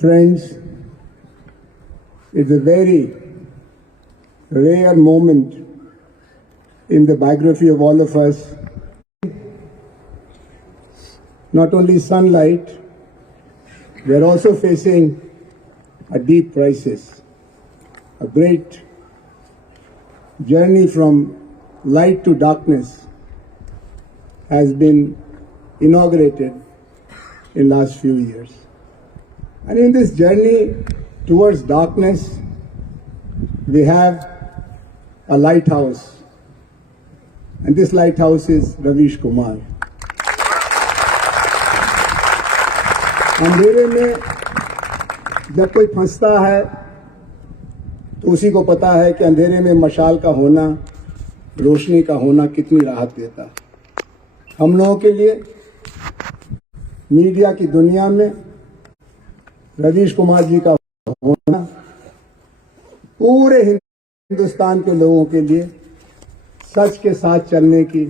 Friends, it's a very rare moment in the biography of all of us. Not only sunlight, we are also facing a deep crisis, a great journey from light to darkness has been inaugurated in last few years. And in this journey towards darkness, we have a lighthouse. And this lighthouse is Ravish Kumar. अंधेरे में जब कोई फंसता है तो उसी को पता है कि अंधेरे में मशाल का होना, रोशनी का होना कितनी राहत देता है। हम लोगों के लिए मीडिया की दुनिया में रवीश कुमार जी का होना पूरे हिंदुस्तान के लोगों के लिए सच के साथ चलने की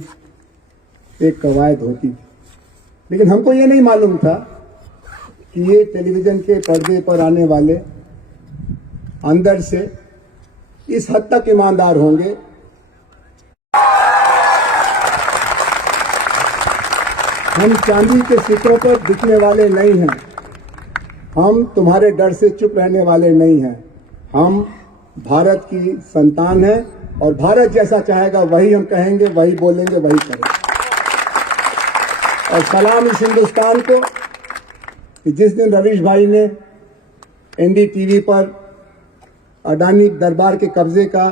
एक कवायद होती थी। लेकिन हमको ये नहीं मालूम था कि ये टेलीविजन के पर्दे पर आने वाले अंदर से इस हद तक ईमानदार होंगे। हम चांदी के सिक्कों पर दिखने वाले नहीं हैं, हम तुम्हारे डर से चुप रहने वाले नहीं हैं। हम भारत की संतान हैं और भारत जैसा चाहेगा वही हम कहेंगे, वही बोलेंगे, वही करेंगे। और सलाम इस हिंदुस्तान को कि जिस दिन रवीश भाई ने एनडीटीवी पर अडानी दरबार के कब्जे का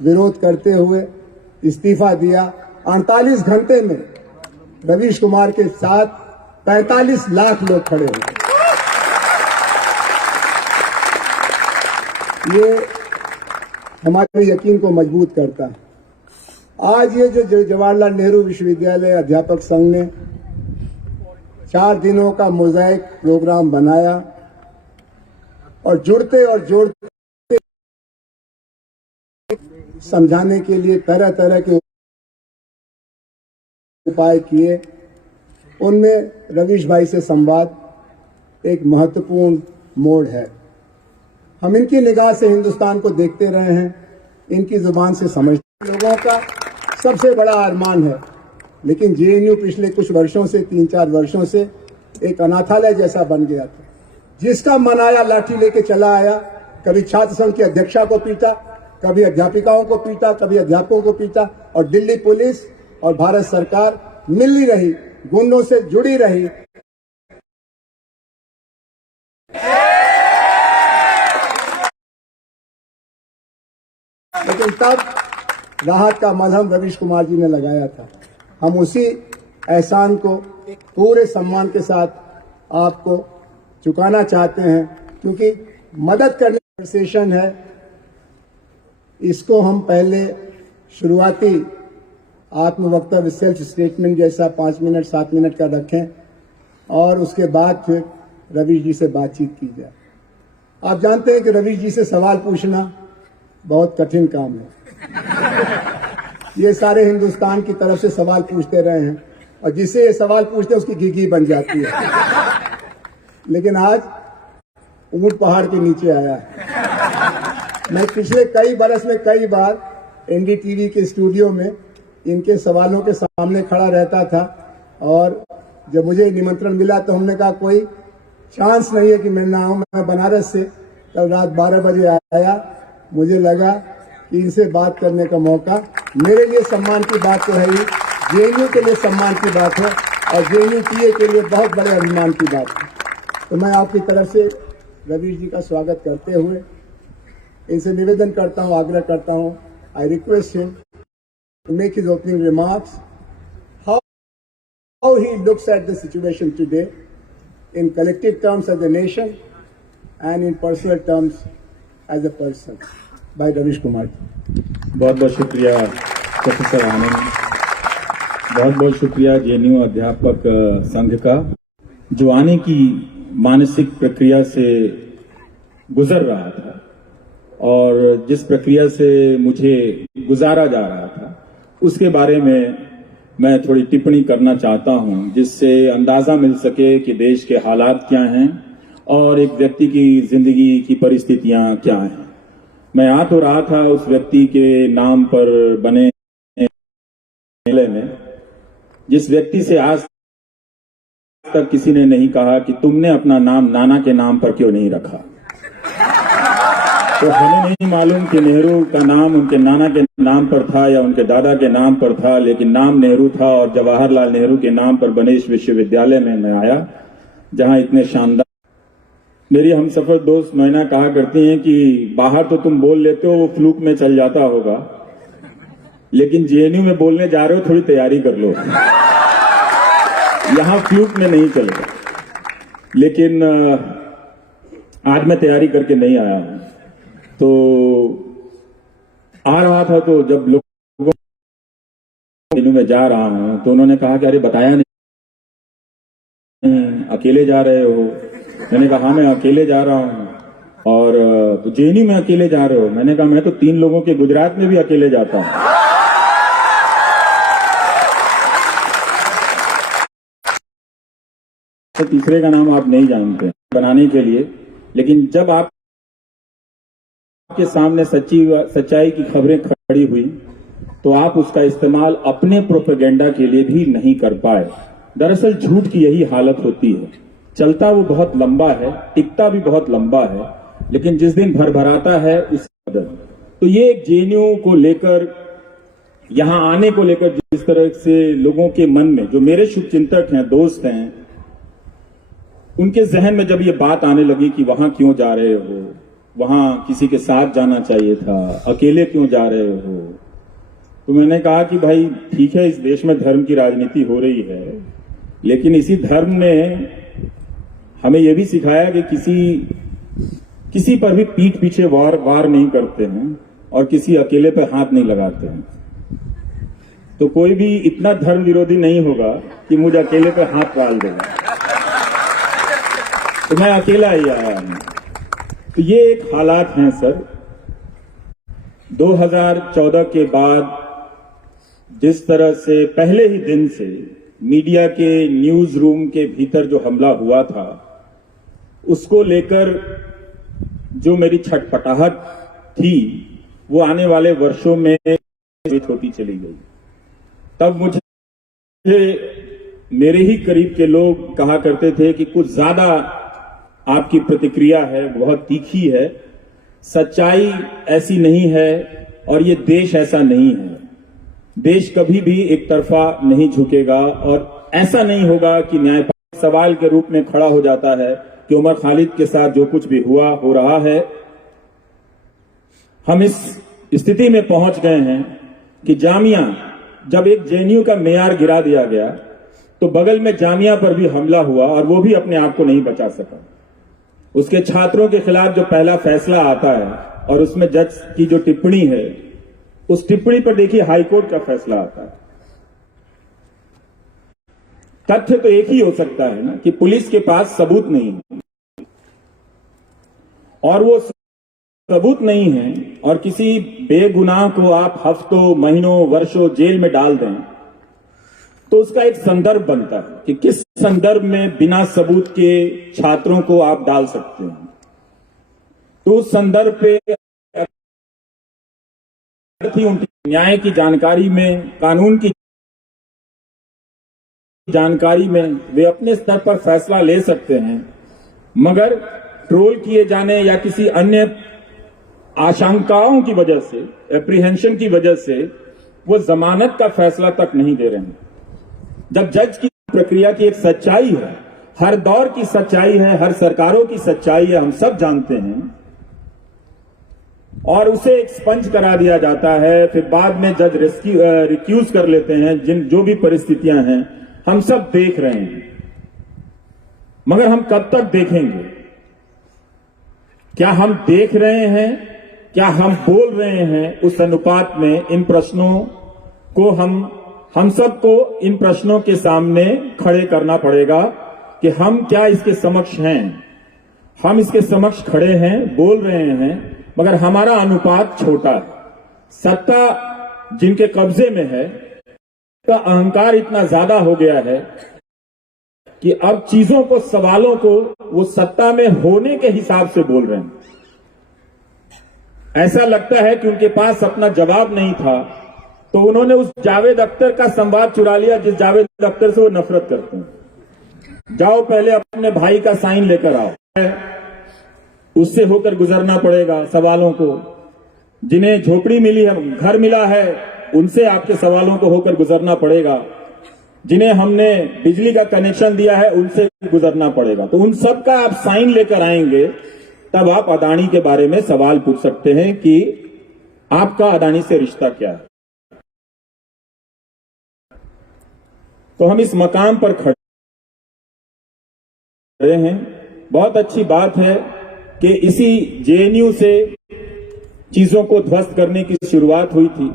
विरोध करते हुए इस्तीफा दिया, 48 घंटे में रवीश कुमार के साथ 45 लाख लोग खड़े हुए। ये हमारे यकीन को मजबूत करता है। आज ये जो जवाहरलाल नेहरू विश्वविद्यालय अध्यापक संघ ने 4 दिनों का मोज़ाइक प्रोग्राम बनाया और जुड़ते और जोड़ते समझाने के लिए तरह तरह के उपाय किए, उनमें रवीश भाई से संवाद एक महत्वपूर्ण मोड़ है। हम इनकी निगाह से हिंदुस्तान को देखते रहे हैं, इनकी जुबान से समझते। लोगों का सबसे बड़ा अरमान है, लेकिन जेएनयू पिछले कुछ वर्षों से 3-4 वर्षों से एक अनाथालय जैसा बन गया था। जिसका मन आया लाठी लेके चला आया, कभी छात्र संघ की अध्यक्षा को पीटा, कभी अध्यापिकाओं को पीटा, कभी अध्यापकों को पीटा, और दिल्ली पुलिस और भारत सरकार मिली रही, गुंडों से जुड़ी रही। लेकिन तब राहत का मलहम रवीश कुमार जी ने लगाया था। हम उसी एहसान को पूरे सम्मान के साथ आपको चुकाना चाहते हैं, क्योंकि मदद करने का सेशन है। इसको हम पहले शुरुआती आत्मवक्तव्य सेल्फ स्टेटमेंट जैसा 5 मिनट 7 मिनट का रखें और उसके बाद फिर रवीश जी से बातचीत की जाए। आप जानते हैं कि रवीश जी से सवाल पूछना बहुत कठिन काम है। ये सारे हिंदुस्तान की तरफ से सवाल पूछते रहे हैं और जिससे ये सवाल पूछते हैं उसकी घिघी बन जाती है। लेकिन आज ऊंट पहाड़ के नीचे आया है। मैं पिछले कई बरस में कई बार एनडीटीवी के स्टूडियो में इनके सवालों के सामने खड़ा रहता था, और जब मुझे निमंत्रण मिला तो हमने कहा कोई चांस नहीं है कि मैं ना आऊं। मैं बनारस से कल रात 12 बजे आया, मुझे लगा कि इनसे बात करने का मौका मेरे लिए सम्मान की बात तो है ही, जेएनयू के लिए सम्मान की बात है और जेएनयू टीए के लिए बहुत बड़े अभिमान की बात है। तो मैं आपकी तरफ से रवीश जी का स्वागत करते हुए इनसे निवेदन करता हूं, आग्रह करता हूं, I request him to make his opening remarks, how he looks at the situation today in collective terms as a nation and in personal terms as a person, by Ravish Kumar. बहुत बहुत शुक्रिया प्रोफेसर आनंद, बहुत बहुत शुक्रिया जेएनयू अध्यापक संघ का, जो आने की मानसिक प्रक्रिया से गुजर रहा था और जिस प्रक्रिया से मुझे गुजारा जा रहा था उसके बारे में मैं थोड़ी टिप्पणी करना चाहता हूं, जिससे अंदाजा मिल सके कि देश के हालात क्या हैं और एक व्यक्ति की जिंदगी की परिस्थितियां क्या हैं। मैं आ तो रहा था उस व्यक्ति के नाम पर बने मेले में, जिस व्यक्ति से आज तक किसी ने नहीं कहा कि तुमने अपना नाम नाना के नाम पर क्यों नहीं रखा। तो हमें नहीं मालूम कि नेहरू का नाम उनके नाना के नाम पर था या उनके दादा के नाम पर था, लेकिन नाम नेहरू था और जवाहरलाल नेहरू के नाम पर बने इस विश्वविद्यालय में मैं आया, जहां इतने शानदार। मेरी हमसफर दोस्त नैना कहा करती हैं कि बाहर तो तुम बोल लेते हो, वो फ्लूक में चल जाता होगा, लेकिन जेएनयू में बोलने जा रहे हो, थोड़ी तैयारी कर लो, यहां फ्लूक में नहीं चलेगा। लेकिन आज मैं तैयारी करके नहीं आया हूं। तो आ रहा था, तो जब लोगों में जा रहा हूं तो उन्होंने कहा कि अरे बताया नहीं, अकेले जा रहे हो। मैंने कहा हाँ मैं अकेले जा रहा हूं। और तो जेएनयू में अकेले जा रहे हो। मैंने कहा मैं तो 3 लोगों के गुजरात में भी अकेले जाता हूं। तो तीसरे का नाम आप नहीं जानते बनाने के लिए, लेकिन जब आप के सामने सच्चाई की खबरें खड़ी हुई तो आप उसका इस्तेमाल अपने प्रोपेगेंडा के लिए भी नहीं कर पाए। दरअसल झूठ की यही हालत होती है, चलता वो बहुत लंबा है, टिकता भी बहुत लंबा है, लेकिन जिस दिन भरभराता है उस कदर। तो ये एक जेएनयू को लेकर, यहां आने को लेकर जिस तरह से लोगों के मन में, जो मेरे शुभचिंतक हैं, दोस्त हैं, उनके जहन में जब ये बात आने लगी कि वहां क्यों जा रहे हो, वहां किसी के साथ जाना चाहिए था, अकेले क्यों जा रहे हो, तो मैंने कहा कि भाई ठीक है, इस देश में धर्म की राजनीति हो रही है, लेकिन इसी धर्म ने हमें यह भी सिखाया कि किसी पर भी पीठ पीछे वार नहीं करते हैं और किसी अकेले पर हाथ नहीं लगाते हैं। तो कोई भी इतना धर्म विरोधी नहीं होगा कि मुझे अकेले पर हाथ डाल देगा। तो मैं अकेला ही आया हूं। तो ये एक हालात हैं सर। 2014 के बाद जिस तरह से पहले ही दिन से मीडिया के न्यूज रूम के भीतर जो हमला हुआ था, उसको लेकर जो मेरी छटपटाहट थी वो आने वाले वर्षों में होती चली गई। तब मुझे मेरे ही करीब के लोग कहा करते थे कि कुछ ज्यादा आपकी प्रतिक्रिया है, बहुत तीखी है, सच्चाई ऐसी नहीं है और ये देश ऐसा नहीं है। देश कभी भी एक तरफा नहीं झुकेगा और ऐसा नहीं होगा कि न्यायपालिका सवाल के रूप में खड़ा हो जाता है कि उमर खालिद के साथ जो कुछ भी हुआ हो रहा है। हम इस स्थिति में पहुंच गए हैं कि जामिया, जब एक जेएनयू का मेयार गिरा दिया गया तो बगल में जामिया पर भी हमला हुआ और वो भी अपने आप को नहीं बचा सका। उसके छात्रों के खिलाफ जो पहला फैसला आता है और उसमें जज की जो टिप्पणी है, उस टिप्पणी पर देखिए हाईकोर्ट का फैसला आता है। तथ्य तो एक ही हो सकता है ना कि पुलिस के पास सबूत नहीं है, और वो सबूत नहीं है और किसी बेगुनाह को आप हफ्तों, महीनों, वर्षों जेल में डाल दें, तो उसका एक संदर्भ बनता है कि किस संदर्भ में बिना सबूत के छात्रों को आप डाल सकते हैं। तो उस संदर्भ पे न्याय की जानकारी में, कानून की जानकारी में वे अपने स्तर पर फैसला ले सकते हैं, मगर ट्रोल किए जाने या किसी अन्य आशंकाओं की वजह से, एप्रीहेंशन की वजह से वो जमानत का फैसला तक नहीं दे रहे हैं। जब जज की प्रक्रिया की एक सच्चाई है, हर दौर की सच्चाई है, हर सरकारों की सच्चाई है, हम सब जानते हैं, और उसे एक्सपंज करा दिया जाता है, फिर बाद में जज रिक्यूज कर लेते हैं। जो भी परिस्थितियां हैं हम सब देख रहे हैं, मगर हम कब तक देखेंगे? क्या हम देख रहे हैं? क्या हम बोल रहे हैं? उस अनुपात में इन प्रश्नों को हम सबको इन प्रश्नों के सामने खड़े करना पड़ेगा कि हम क्या इसके समक्ष हैं। हम इसके समक्ष खड़े हैं, बोल रहे हैं, मगर हमारा अनुपात छोटा है। सत्ता जिनके कब्जे में है, का अहंकार इतना ज्यादा हो गया है कि अब चीजों को, सवालों को वो सत्ता में होने के हिसाब से बोल रहे हैं। ऐसा लगता है कि उनके पास अपना जवाब नहीं था, तो उन्होंने उस जावेद अख्तर का संवाद चुरा लिया जिस जावेद अख्तर से वो नफरत करते हैं। जाओ पहले अपने भाई का साइन लेकर आओ, उससे होकर गुजरना पड़ेगा सवालों को। जिन्हें झोपड़ी मिली है, घर मिला है, उनसे आपके सवालों को होकर गुजरना पड़ेगा। जिन्हें हमने बिजली का कनेक्शन दिया है, उनसे गुजरना पड़ेगा। तो उन सब का आप साइन लेकर आएंगे, तब आप अदानी के बारे में सवाल पूछ सकते हैं कि आपका अदानी से रिश्ता क्या है। तो हम इस मकाम पर खड़े हैं। बहुत अच्छी बात है कि इसी जेएनयू से चीजों को ध्वस्त करने की शुरुआत हुई थी,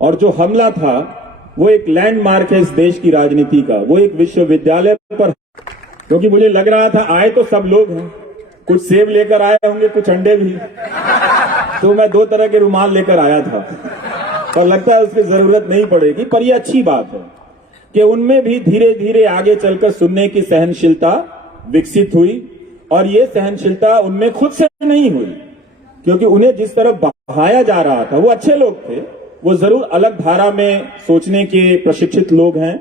और जो हमला था वो एक लैंडमार्क है इस देश की राजनीति का। वो एक विश्वविद्यालय पर, क्योंकि मुझे लग रहा था आए तो सब लोग हैं, कुछ सेब लेकर आए होंगे, कुछ अंडे भी, तो मैं 2 तरह के रुमाल लेकर आया था, पर लगता है उसकी जरूरत नहीं पड़ेगी। पर यह अच्छी बात है कि उनमें भी धीरे धीरे आगे चलकर सुनने की सहनशीलता विकसित हुई, और ये सहनशीलता उनमें खुद से नहीं हुई, क्योंकि उन्हें जिस तरफ बहाया जा रहा था, वो अच्छे लोग थे, वो जरूर अलग धारा में सोचने के प्रशिक्षित लोग हैं,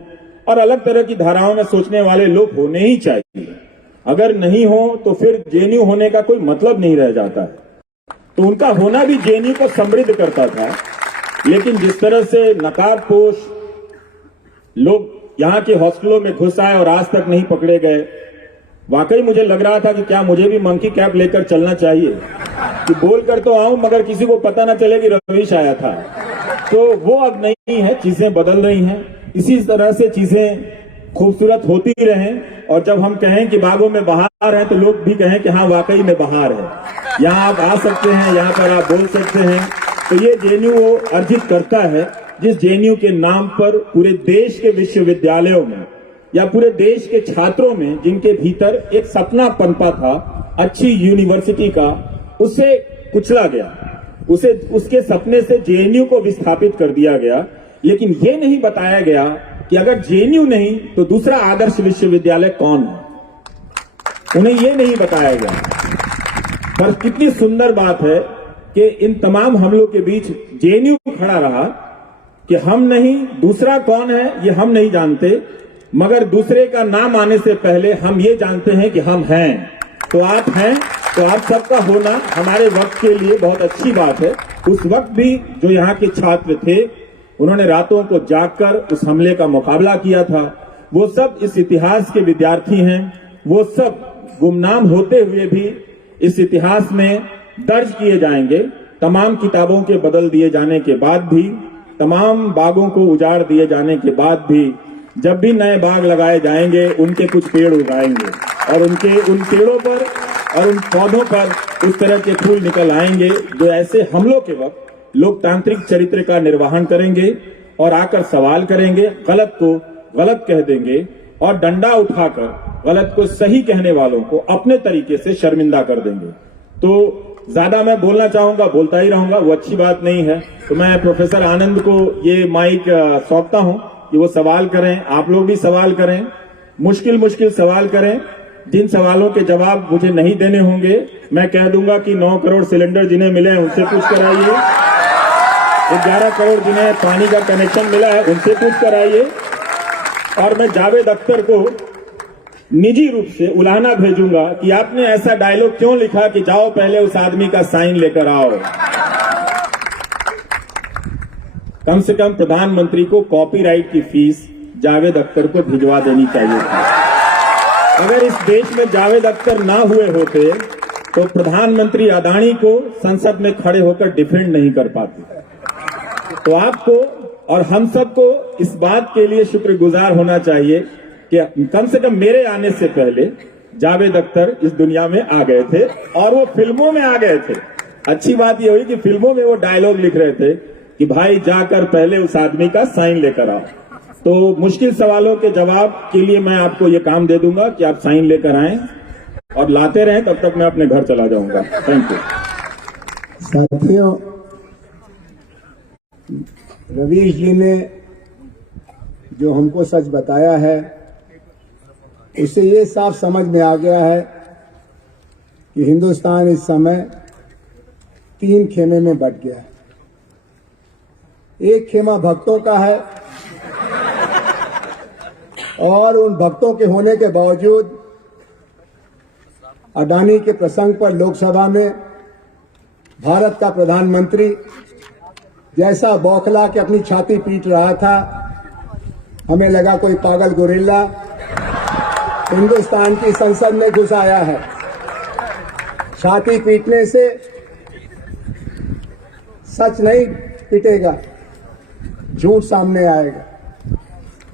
और अलग तरह की धाराओं में सोचने वाले लोग होने ही चाहिए। अगर नहीं हो तो फिर जेएनयू होने का कोई मतलब नहीं रह जाता है। तो उनका होना भी जेएनयू को समृद्ध करता था, लेकिन जिस तरह से नकारपोश लोग यहां के हॉस्टलों में घुस आए और आज तक नहीं पकड़े गए, वाकई मुझे लग रहा था कि क्या मुझे भी मंकी कैप लेकर चलना चाहिए, कि बोल कर तो आऊं मगर किसी को पता ना चले कि रवीश आया था। तो वो अब नहीं है, चीजें बदल रही हैं। इसी तरह से चीजें खूबसूरत होती रहें, और जब हम कहें कि बागों में बहार है, तो लोग भी कहें कि हाँ वाकई में बहार है, यहाँ आप आ सकते हैं, यहाँ पर आप बोल सकते हैं। तो ये जेएनयू वो अर्जित करता है जिस जेएनयू के नाम पर पूरे देश के विश्वविद्यालयों में या पूरे देश के छात्रों में, जिनके भीतर एक सपना पनपा था अच्छी यूनिवर्सिटी का, उसे कुचला गया, उसके सपने से जेएनयू को विस्थापित कर दिया गया। लेकिन ये नहीं बताया गया कि अगर जेएनयू नहीं तो दूसरा आदर्श विश्वविद्यालय कौन है, उन्हें ये नहीं बताया गया। पर कितनी सुंदर बात है कि इन तमाम हमलों के बीच जेएनयू खड़ा रहा कि हम नहीं, दूसरा कौन है ये हम नहीं जानते, मगर दूसरे का नाम आने से पहले हम ये जानते हैं कि हम हैं। तो आप हैं, तो आप सबका होना हमारे वक्त के लिए बहुत अच्छी बात है। उस वक्त भी जो यहाँ के छात्र थे, उन्होंने रातों को जागकर उस हमले का मुकाबला किया था, वो सब इस इतिहास के विद्यार्थी हैं। वो सब गुमनाम होते हुए भी इस इतिहास में दर्ज किए जाएंगे। तमाम किताबों के बदल दिए जाने के बाद भी, तमाम बागों को उजाड़ दिए जाने के बाद भी, जब भी नए बाग लगाए जाएंगे, उनके कुछ पेड़ उगाएंगे, और उन पेड़ों पर और उन पौधों पर उस तरह के फूल निकल आएंगे जो ऐसे हमलों के वक्त लोकतांत्रिक चरित्र का निर्वहन करेंगे और आकर सवाल करेंगे, गलत को गलत कह देंगे, और डंडा उठाकर गलत को सही कहने वालों को अपने तरीके से शर्मिंदा कर देंगे। तो ज्यादा मैं बोलना चाहूंगा, बोलता ही रहूंगा, वो अच्छी बात नहीं है। तो मैं प्रोफेसर आनंद को ये माइक सौंपता हूं कि वो सवाल करें, आप लोग भी सवाल करें, मुश्किल सवाल करें। जिन सवालों के जवाब मुझे नहीं देने होंगे, मैं कह दूंगा कि 9 करोड़ सिलेंडर जिन्हें मिले हैं उनसे पूछ कर आइए, 11 करोड़ जिन्हें पानी का कनेक्शन मिला है उनसे पूछ कर आइए। और मैं जावेद अख्तर को निजी रूप से उलाहना भेजूंगा कि आपने ऐसा डायलॉग क्यों लिखा कि जाओ पहले उस आदमी का साइन लेकर आओ। कम से कम प्रधानमंत्री को कॉपीराइट की फीस जावेद अख्तर को भिजवा देनी चाहिए थी। अगर इस देश में जावेद अख्तर ना हुए होते तो प्रधानमंत्री अदानी को संसद में खड़े होकर डिफेंड नहीं कर पाते। तो आपको और हम सबको इस बात के लिए शुक्रगुजार होना चाहिए कि कम से कम मेरे आने से पहले जावेद अख्तर इस दुनिया में आ गए थे, और वो फिल्मों में आ गए थे। अच्छी बात ये हुई कि फिल्मों में वो डायलॉग लिख रहे थे कि भाई जाकर पहले उस आदमी का साइन लेकर आओ। तो मुश्किल सवालों के जवाब के लिए मैं आपको ये काम दे दूंगा कि आप साइन लेकर आएं और लाते रहें, तब तक मैं अपने घर चला जाऊंगा। Thank you. साथियों, रवीश जी ने जो हमको सच बताया है उससे ये साफ समझ में आ गया है कि हिंदुस्तान इस समय 3 खेमे में बंट गया है। एक खेमा भक्तों का है और उन भक्तों के होने के बावजूद अडानी के प्रसंग पर लोकसभा में भारत का प्रधानमंत्री जैसा बौखला के अपनी छाती पीट रहा था, हमें लगा कोई पागल गोरिल्ला हिंदुस्तान की संसद में घुस आया है। छाती पीटने से सच नहीं पिटेगा, झूठ सामने आएगा।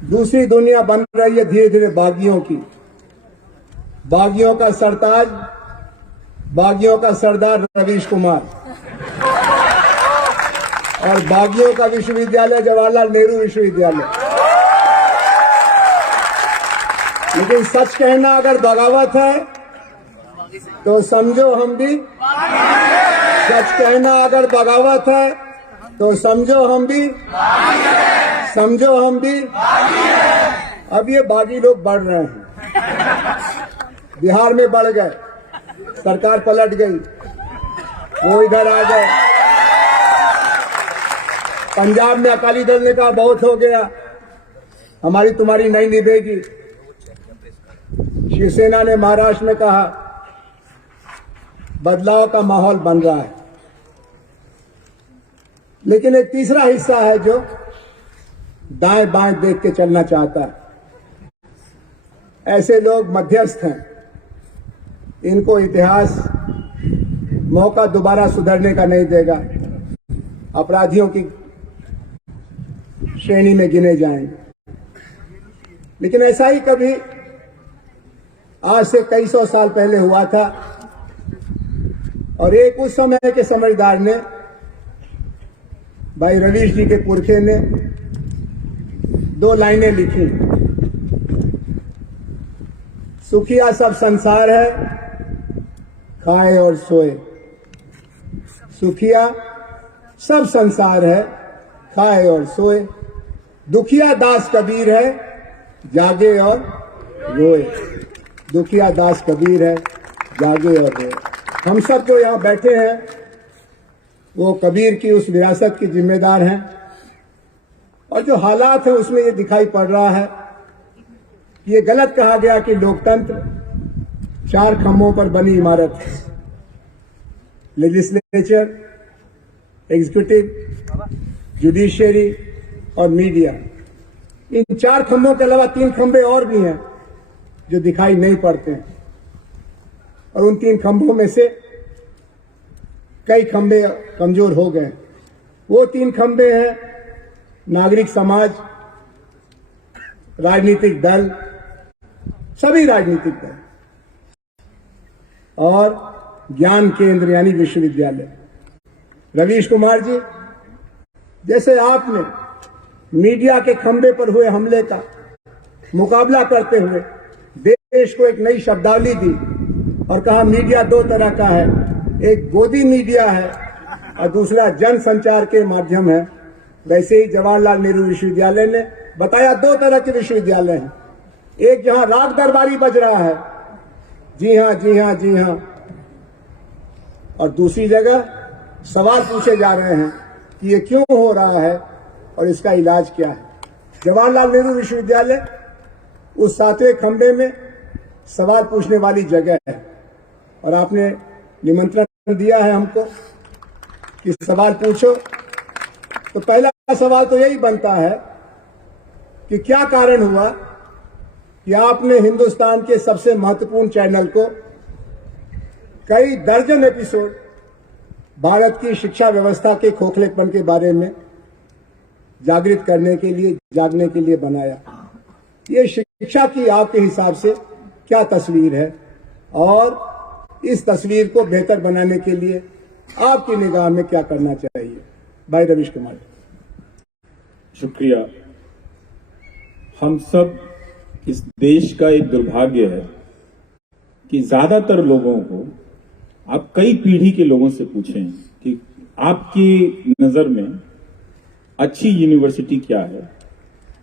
दूसरी दुनिया बन रही है धीरे धीरे बागियों की। बागियों का सरताज, बागियों का सरदार रवीश कुमार और बागियों का विश्वविद्यालय जवाहरलाल नेहरू विश्वविद्यालय। लेकिन सच कहना अगर बगावत है तो समझो हम भी, सच कहना अगर बगावत है तो समझो हम भी, समझो हम भी। अब ये बागी लोग बढ़ रहे हैं, बिहार में बढ़ गए, सरकार पलट गई, वो इधर आ गए। पंजाब में अकाली दल ने कहा बहुत हो गया, हमारी तुम्हारी नहीं निभेगी। शिवसेना ने महाराष्ट्र में कहा बदलाव का माहौल बन रहा है। लेकिन एक तीसरा हिस्सा है जो दाएं बाएं देख के चलना चाहता है। ऐसे लोग मध्यस्थ हैं, इनको इतिहास मौका दोबारा सुधरने का नहीं देगा, अपराधियों की श्रेणी में गिने जाएंगे। लेकिन ऐसा ही कभी आज से कई सौ साल पहले हुआ था और एक उस समय के समझदार ने, भाई रवीश जी के पुरखे ने 2 लाइनें लिखी। सुखिया सब संसार है, खाए और सोए। सुखिया सब संसार है, खाए और सोए। दुखिया दास कबीर है, जागे और रोए। दुखिया दास कबीर है, जागे और रोए। हम सब जो यहाँ बैठे हैं वो कबीर की उस विरासत की जिम्मेदार हैं और जो हालात है उसमें ये दिखाई पड़ रहा है। ये गलत कहा गया कि लोकतंत्र 4 खंभों पर बनी इमारत है। लेजिस्लेचर, एग्जीक्यूटिव, जुडिशियरी और मीडिया, इन 4 खंभों के अलावा 3 खंभे और भी हैं जो दिखाई नहीं पड़ते हैं। और उन 3 खंभों में से कई खंभे कमजोर हो गए। वो 3 खंभे हैं नागरिक समाज, राजनीतिक दल, सभी राजनीतिक दल और ज्ञान केंद्र यानी विश्वविद्यालय। रवीश कुमार जी, जैसे आपने मीडिया के खंभे पर हुए हमले का मुकाबला करते हुए देश को एक नई शब्दावली दी और कहा मीडिया 2 तरह का है, एक गोदी मीडिया है और दूसरा जन संचार के माध्यम है, वैसे ही जवाहरलाल नेहरू विश्वविद्यालय ने बताया 2 तरह के विश्वविद्यालय हैं। एक जहां राग दरबारी बज रहा है, जी हां जी हां जी हां, और दूसरी जगह सवाल पूछे जा रहे हैं कि ये क्यों हो रहा है और इसका इलाज क्या है। जवाहरलाल नेहरू विश्वविद्यालय उस 7वें खंभे में सवाल पूछने वाली जगह है और आपने निमंत्रण दिया है हमको कि सवाल पूछो। तो पहला सवाल तो यही बनता है कि क्या कारण हुआ कि आपने हिंदुस्तान के सबसे महत्वपूर्ण चैनल को कई दर्जन एपिसोड भारत की शिक्षा व्यवस्था के खोखलेपन के बारे में जागृत करने के लिए, जागने के लिए बनाया। ये शिक्षा की आपके हिसाब से क्या तस्वीर है और इस तस्वीर को बेहतर बनाने के लिए आपकी निगाह में क्या करना चाहिए? भाई रवीश कुमार। शुक्रिया। हम सब, इस देश का एक दुर्भाग्य है कि ज्यादातर लोगों को, आप कई पीढ़ी के लोगों से पूछें कि आपकी नजर में अच्छी यूनिवर्सिटी क्या है,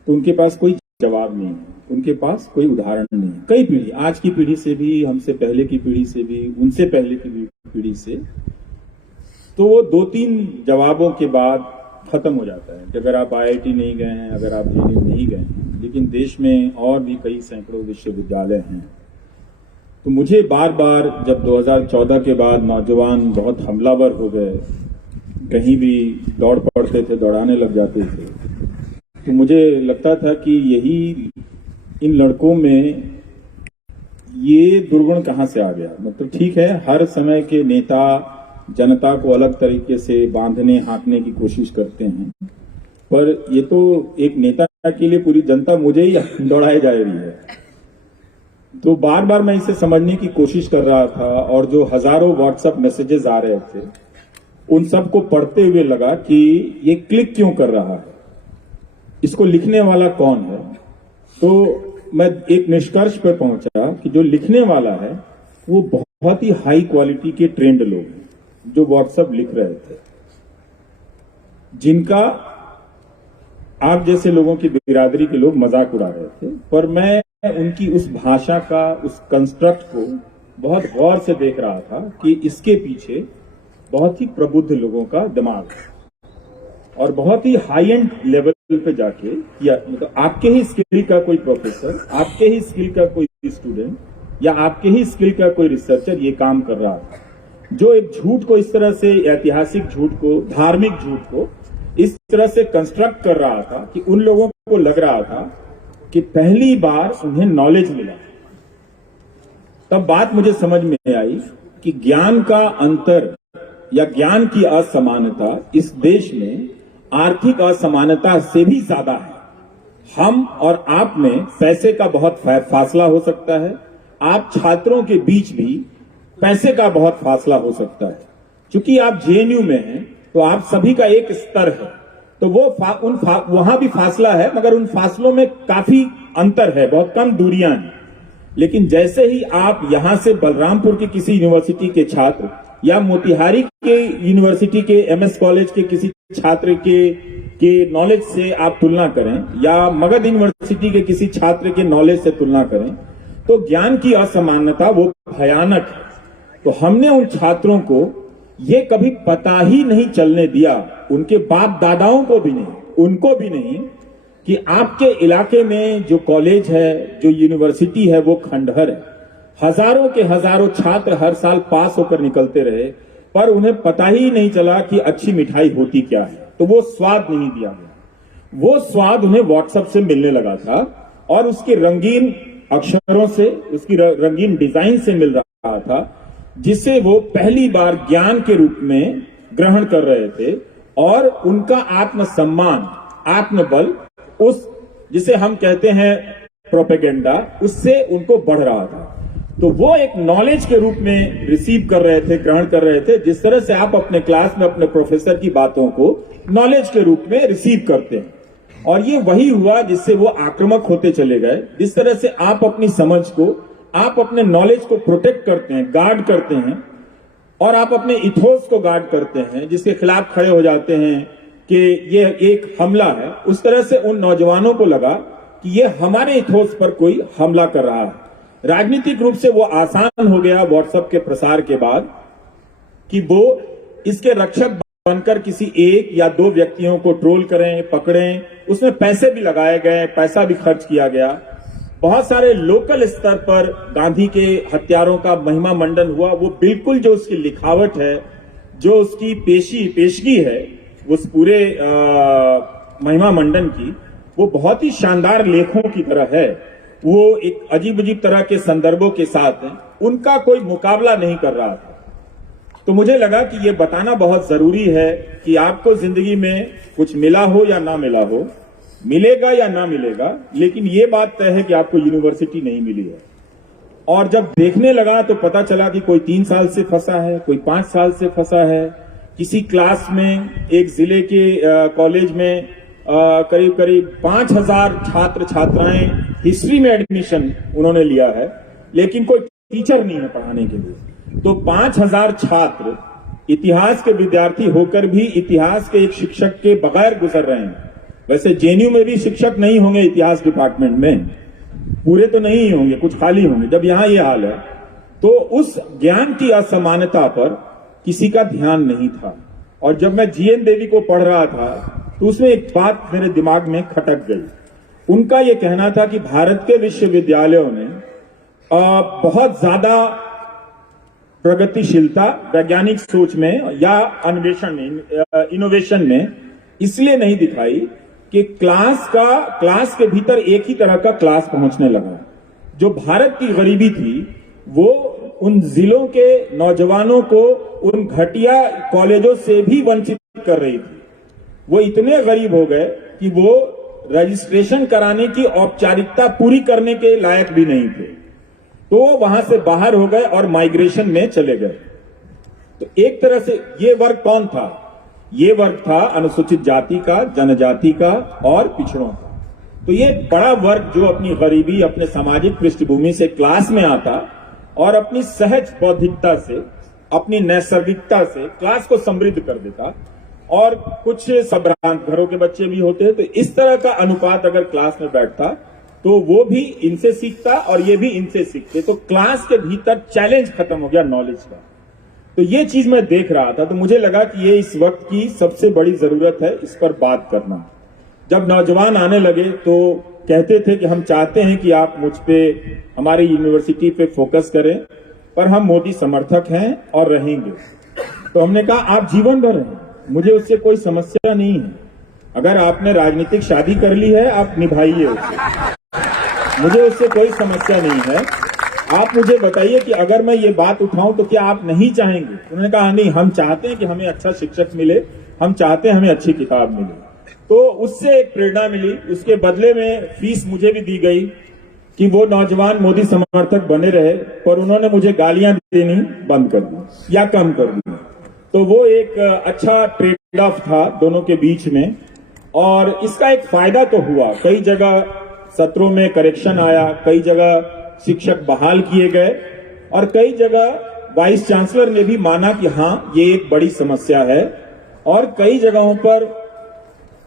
तो उनके पास कोई जवाब नहीं है। उनके पास कोई उदाहरण नहीं है। कई पीढ़ी, आज की पीढ़ी से भी, हमसे पहले की पीढ़ी से भी, उनसे पहले की पीढ़ी से, तो वो 2-3 जवाबों के बाद खत्म हो जाता है कि अगर आप IIT नहीं गए हैं, अगर आप JNU नहीं गए हैं। लेकिन देश में और भी कई सैकड़ों विश्वविद्यालय हैं। तो मुझे बार बार जब 2014 के बाद नौजवान बहुत हमलावर हो गए, कहीं भी दौड़ पड़ते थे, दौड़ाने लग जाते थे, तो मुझे लगता था कि यही इन लड़कों में ये दुर्गुण कहां से आ गया। मतलब ठीक है, हर समय के नेता जनता को अलग तरीके से बांधने हाँकने की कोशिश करते हैं, पर ये तो एक नेता के लिए पूरी जनता मुझे ही दौड़ाए जा रही है। तो बार बार मैं इसे समझने की कोशिश कर रहा था, और जो हजारों व्हाट्सएप मैसेजेस आ रहे थे उन सबको पढ़ते हुए लगा कि ये क्लिक क्यों कर रहा है, इसको लिखने वाला कौन है। तो मैं एक निष्कर्ष पर पहुंचा कि जो लिखने वाला है वो बहुत ही हाई क्वालिटी के ट्रेंड लोग हैं, जो व्हाट्सएप लिख रहे थे, जिनका आप जैसे लोगों की बिरादरी के लोग मजाक उड़ा रहे थे। पर मैं उनकी उस भाषा का, उस कंस्ट्रक्ट को बहुत गौर से देख रहा था कि इसके पीछे बहुत ही प्रबुद्ध लोगों का दिमाग है, और बहुत ही हाई एंड लेवल पे जाके, या मतलब आपके ही स्किल का कोई प्रोफेसर, आपके ही स्किल का कोई स्टूडेंट, या आपके ही स्किल का कोई रिसर्चर ये काम कर रहा था, जो एक झूठ को इस तरह से, ऐतिहासिक झूठ को, धार्मिक झूठ को इस तरह से कंस्ट्रक्ट कर रहा था कि उन लोगों को लग रहा था कि पहली बार उन्हें नॉलेज मिला। तब बात मुझे समझ में आई कि ज्ञान का अंतर या ज्ञान की असमानता इस देश में आर्थिक असमानता से भी ज्यादा है। हम और आप में पैसे का बहुत फासला हो सकता है, आप छात्रों के बीच भी पैसे का बहुत फासला हो सकता है। क्योंकि आप JNU में हैं तो आप सभी का एक स्तर है, तो वो वहां भी फासला है, मगर उन फासलों में काफी अंतर है, बहुत कम दूरियां हैं। लेकिन जैसे ही आप यहां से बलरामपुर के किसी यूनिवर्सिटी के छात्र, या मोतिहारी के यूनिवर्सिटी के MS कॉलेज के किसी छात्र के नॉलेज से आप तुलना करें, या मगध यूनिवर्सिटी के किसी छात्र के नॉलेज से तुलना करें, तो ज्ञान की असमानता वो भयानक है। तो हमने उन छात्रों को ये कभी पता ही नहीं चलने दिया, उनके बाप दादाओं को भी नहीं, उनको भी नहीं, कि आपके इलाके में जो कॉलेज है, जो यूनिवर्सिटी है, वो खंडहर है। हजारों के हजारों छात्र हर साल पास होकर निकलते रहे, पर उन्हें पता ही नहीं चला कि अच्छी मिठाई होती क्या है। तो वो स्वाद नहीं दिया गया। वो स्वाद उन्हें व्हाट्सएप से मिलने लगा था, और उसके रंगीन अक्षरों से, उसकी रंगीन डिजाइन से मिल रहा था, जिसे वो पहली बार ज्ञान के रूप में ग्रहण कर रहे थे। और उनका आत्मसम्मान, आत्मबल, उस जिसे हम कहते हैं प्रोपेगेंडा, उससे उनको बढ़ रहा था। तो वो एक नॉलेज के रूप में रिसीव कर रहे थे, ग्रहण कर रहे थे, जिस तरह से आप अपने क्लास में अपने प्रोफेसर की बातों को नॉलेज के रूप में रिसीव करते हैं। और ये वही हुआ जिससे वो आक्रामक होते चले गए। जिस तरह से आप अपनी समझ को, आप अपने नॉलेज को प्रोटेक्ट करते हैं, गार्ड करते हैं, और आप अपने इथोस को गार्ड करते हैं, जिसके खिलाफ खड़े हो जाते हैं कि ये एक हमला है, उस तरह से उन नौजवानों को लगा कि ये हमारे इथोस पर कोई हमला कर रहा है। राजनीतिक रूप से वो आसान हो गया व्हाट्सएप के प्रसार के बाद कि वो इसके रक्षक बनकर किसी एक या दो व्यक्तियों को ट्रोल करें, पकड़ें। उसमें पैसे भी लगाए गए, पैसा भी खर्च किया गया। बहुत सारे लोकल स्तर पर गांधी के हत्यारों का महिमा मंडन हुआ। वो बिल्कुल जो उसकी लिखावट है, जो उसकी पेशगी है उस पूरे महिमा मंडन की, वो बहुत ही शानदार लेखों की तरह है। वो एक अजीब अजीब तरह के संदर्भों के साथ है, उनका कोई मुकाबला नहीं कर रहा था। तो मुझे लगा कि ये बताना बहुत जरूरी है कि आपको जिंदगी में कुछ मिला हो या ना मिला हो, मिलेगा या ना मिलेगा, लेकिन ये बात तय है कि आपको यूनिवर्सिटी नहीं मिली है। और जब देखने लगा तो पता चला कि कोई 3 साल से फंसा है, कोई 5 साल से फंसा है। किसी क्लास में, एक जिले के कॉलेज में करीब करीब 5000 छात्र छात्राएं हिस्ट्री में एडमिशन उन्होंने लिया है, लेकिन कोई टीचर नहीं है पढ़ाने के लिए। तो 5000 छात्र इतिहास के विद्यार्थी होकर भी इतिहास के एक शिक्षक के बगैर गुजर रहे हैं। वैसे JNU में भी शिक्षक नहीं होंगे इतिहास डिपार्टमेंट में, पूरे तो नहीं ही होंगे, कुछ खाली होंगे। जब यहां ये हाल है तो उस ज्ञान की असमानता पर किसी का ध्यान नहीं था। और जब मैं जीएन देवी को पढ़ रहा था तो उसमें एक बात मेरे दिमाग में खटक गई। उनका यह कहना था कि भारत के विश्वविद्यालयों ने बहुत ज्यादा प्रगतिशीलता वैज्ञानिक सोच में या अन्वेषण में, इनोवेशन में इसलिए नहीं दिखाई कि क्लास के भीतर एक ही तरह का क्लास पहुंचने लगा। जो भारत की गरीबी थी वो उन जिलों के नौजवानों को उन घटिया कॉलेजों से भी वंचित कर रही थी। वो इतने गरीब हो गए कि वो रजिस्ट्रेशन कराने की औपचारिकता पूरी करने के लायक भी नहीं थे, तो वहां से बाहर हो गए और माइग्रेशन में चले गए। तो एक तरह से ये वर्ग कौन था? ये वर्ग था अनुसूचित जाति का, जनजाति का और पिछड़ों का। तो ये बड़ा वर्ग जो अपनी गरीबी, अपने सामाजिक पृष्ठभूमि से क्लास में आता और अपनी सहज बौद्धिकता से, अपनी नैसर्गिकता से क्लास को समृद्ध कर देता। और कुछ संभ्रांत घरों के बच्चे भी होते, तो इस तरह का अनुपात अगर क्लास में बैठता तो वो भी इनसे सीखता और ये भी इनसे सीखते। तो क्लास के भीतर चैलेंज खत्म हो गया नॉलेज का। तो ये चीज मैं देख रहा था, तो मुझे लगा कि ये इस वक्त की सबसे बड़ी जरूरत है, इस पर बात करना। जब नौजवान आने लगे तो कहते थे कि हम चाहते हैं कि आप मुझ पे, हमारी यूनिवर्सिटी पे फोकस करें, पर हम मोदी समर्थक हैं और रहेंगे। तो हमने कहा आप जीवन भर रहें, मुझे उससे कोई समस्या नहीं है। अगर आपने राजनीतिक शादी कर ली है आप निभाइए उसे, मुझे उससे कोई समस्या नहीं है। आप मुझे बताइए कि अगर मैं ये बात उठाऊं तो क्या आप नहीं चाहेंगे? उन्होंने कहा नहीं, हम चाहते हैं कि हमें अच्छा शिक्षक मिले, हम चाहते हैं हमें अच्छी किताब मिले। तो उससे एक प्रेरणा मिली। उसके बदले में फीस मुझे भी दी गई कि वो नौजवान मोदी समर्थक बने रहे, पर उन्होंने मुझे गालियां देनी बंद कर दी या कम कर दी। तो वो एक अच्छा ट्रेड ऑफ था दोनों के बीच में, और इसका एक फायदा तो हुआ। कई जगह सत्रों में करेक्शन आया, कई जगह शिक्षक बहाल किए गए, और कई जगह वाइस चांसलर ने भी माना कि हाँ ये एक बड़ी समस्या है। और कई जगहों पर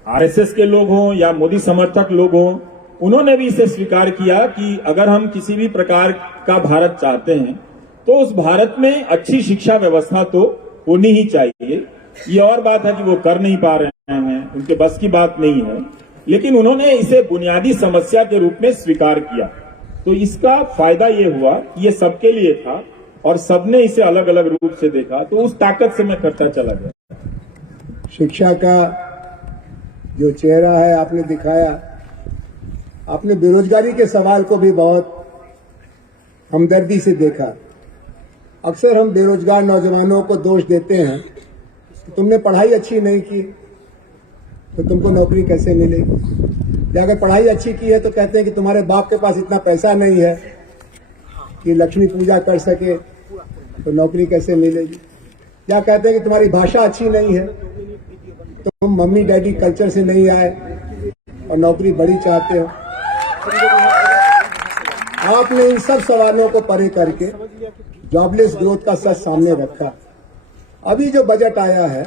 आरएसएस के लोग हों या मोदी समर्थक लोग हों, उन्होंने भी इसे स्वीकार किया कि अगर हम किसी भी प्रकार का भारत चाहते हैं तो उस भारत में अच्छी शिक्षा व्यवस्था तो होनी ही चाहिए। ये और बात है कि वो कर नहीं पा रहे हैं, उनके बस की बात नहीं है, लेकिन उन्होंने इसे बुनियादी समस्या के रूप में स्वीकार किया। तो इसका फायदा ये हुआ कि ये सबके लिए था और सबने इसे अलग अलग रूप से देखा, तो उस ताकत से मैं करता चला गया। शिक्षा का जो चेहरा है आपने दिखाया, आपने बेरोजगारी के सवाल को भी बहुत हमदर्दी से देखा। अक्सर हम बेरोजगार नौजवानों को दोष देते हैं कि तुमने पढ़ाई अच्छी नहीं की तो तुमको नौकरी कैसे मिलेगी, या अगर पढ़ाई अच्छी की है तो कहते हैं कि तुम्हारे बाप के पास इतना पैसा नहीं है कि लक्ष्मी पूजा कर सके तो नौकरी कैसे मिलेगी, या कहते हैं कि तुम्हारी भाषा अच्छी नहीं है, तुम मम्मी डैडी कल्चर से नहीं आए और नौकरी बड़ी चाहते हो। आपने इन सब सवालों को परे करके जॉबलेस ग्रोथ का सच सामने रखा। अभी जो बजट आया है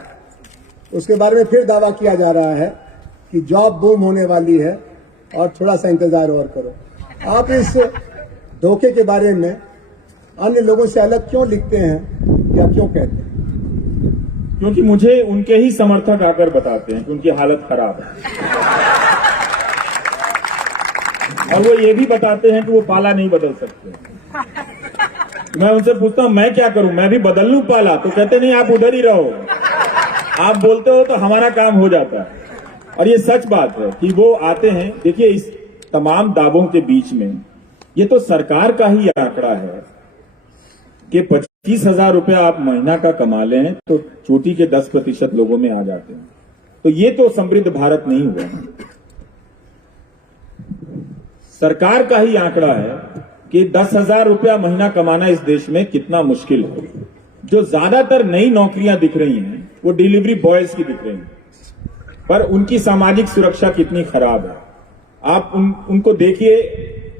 उसके बारे में फिर दावा किया जा रहा है कि जॉब बूम होने वाली है और थोड़ा सा इंतजार और करो। आप इस धोखे के बारे में अन्य लोगों से अलग क्यों लिखते हैं या क्यों कहते हैं? क्योंकि मुझे उनके ही समर्थक आकर बताते हैं कि उनकी हालत खराब है, और वो ये भी बताते हैं कि वो पाला नहीं बदल सकते। मैं उनसे पूछता हूं मैं क्या करूं, मैं भी बदल लूं पाला? तो कहते नहीं, आप उधर ही रहो, आप बोलते हो तो हमारा काम हो जाता है। और ये सच बात है कि वो आते हैं। देखिए, इस तमाम दावों के बीच में ये तो सरकार का ही आंकड़ा है कि 25,000 रुपया आप महीना का कमा लें तो चोटी के 10% लोगों में आ जाते हैं। तो ये तो समृद्ध भारत नहीं हुआ। सरकार का ही आंकड़ा है कि 10,000 रुपया महीना कमाना इस देश में कितना मुश्किल है। जो ज्यादातर नई नौकरियां दिख रही हैं वो डिलीवरी बॉयज की दिख रही हैं, पर उनकी सामाजिक सुरक्षा कितनी खराब है। आप उनको देखिए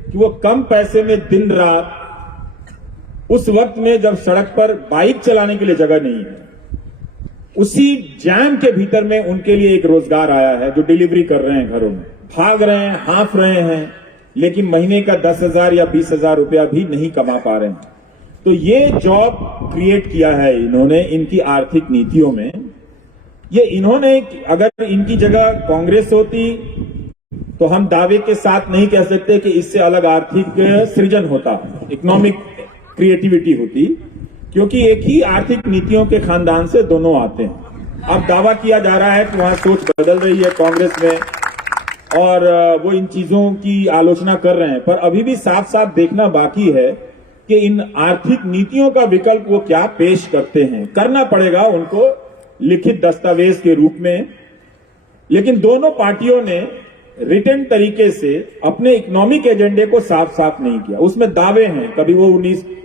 कि वो कम पैसे में दिन रात, उस वक्त में जब सड़क पर बाइक चलाने के लिए जगह नहीं है, उसी जैम के भीतर में उनके लिए एक रोजगार आया है। जो डिलीवरी कर रहे हैं, घरों में भाग रहे हैं, हाँफ रहे हैं, लेकिन महीने का 10,000 या 20,000 रुपया भी नहीं कमा पा रहे हैं। तो ये जॉब क्रिएट किया है इन्होंने इनकी आर्थिक नीतियों में। ये इन्होंने, अगर इनकी जगह कांग्रेस होती तो हम दावे के साथ नहीं कह सकते कि इससे अलग आर्थिक सृजन होता, इकोनॉमिक क्रिएटिविटी होती, क्योंकि एक ही आर्थिक नीतियों के खानदान से दोनों आते हैं। अब दावा किया जा रहा है कि वहां सोच बदल रही है कांग्रेस में और वो इन चीजों की आलोचना कर रहे हैं, पर अभी भी साफ साफ देखना बाकी है कि इन आर्थिक नीतियों का विकल्प वो क्या पेश करते हैं। करना पड़ेगा उनको लिखित दस्तावेज के रूप में, लेकिन दोनों पार्टियों ने रिटर्न तरीके से अपने इकोनॉमिक एजेंडे को साफ साफ नहीं किया। उसमें दावे हैं, कभी वो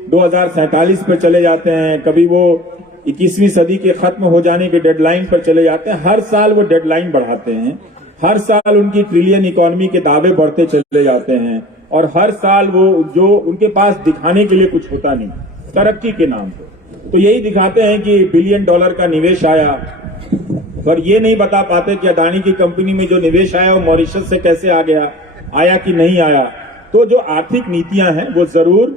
2047 पर चले जाते हैं, कभी वो 21वीं सदी के खत्म हो जाने के डेडलाइन पर चले जाते हैं। हर साल वो डेडलाइन बढ़ाते हैं, हर साल उनकी ट्रिलियन इकोनॉमी के दावे बढ़ते चले जाते हैं और हर साल वो जो उनके पास दिखाने के लिए कुछ होता नहीं तरक्की के नाम पर। तो यही दिखाते हैं कि $1 बिलियन का निवेश आया, पर ये नहीं बता पाते कि अदानी की कंपनी में जो निवेश आया वो मॉरिशस से कैसे आ गया, आया कि नहीं आया। तो जो आर्थिक नीतियां हैं वो जरूर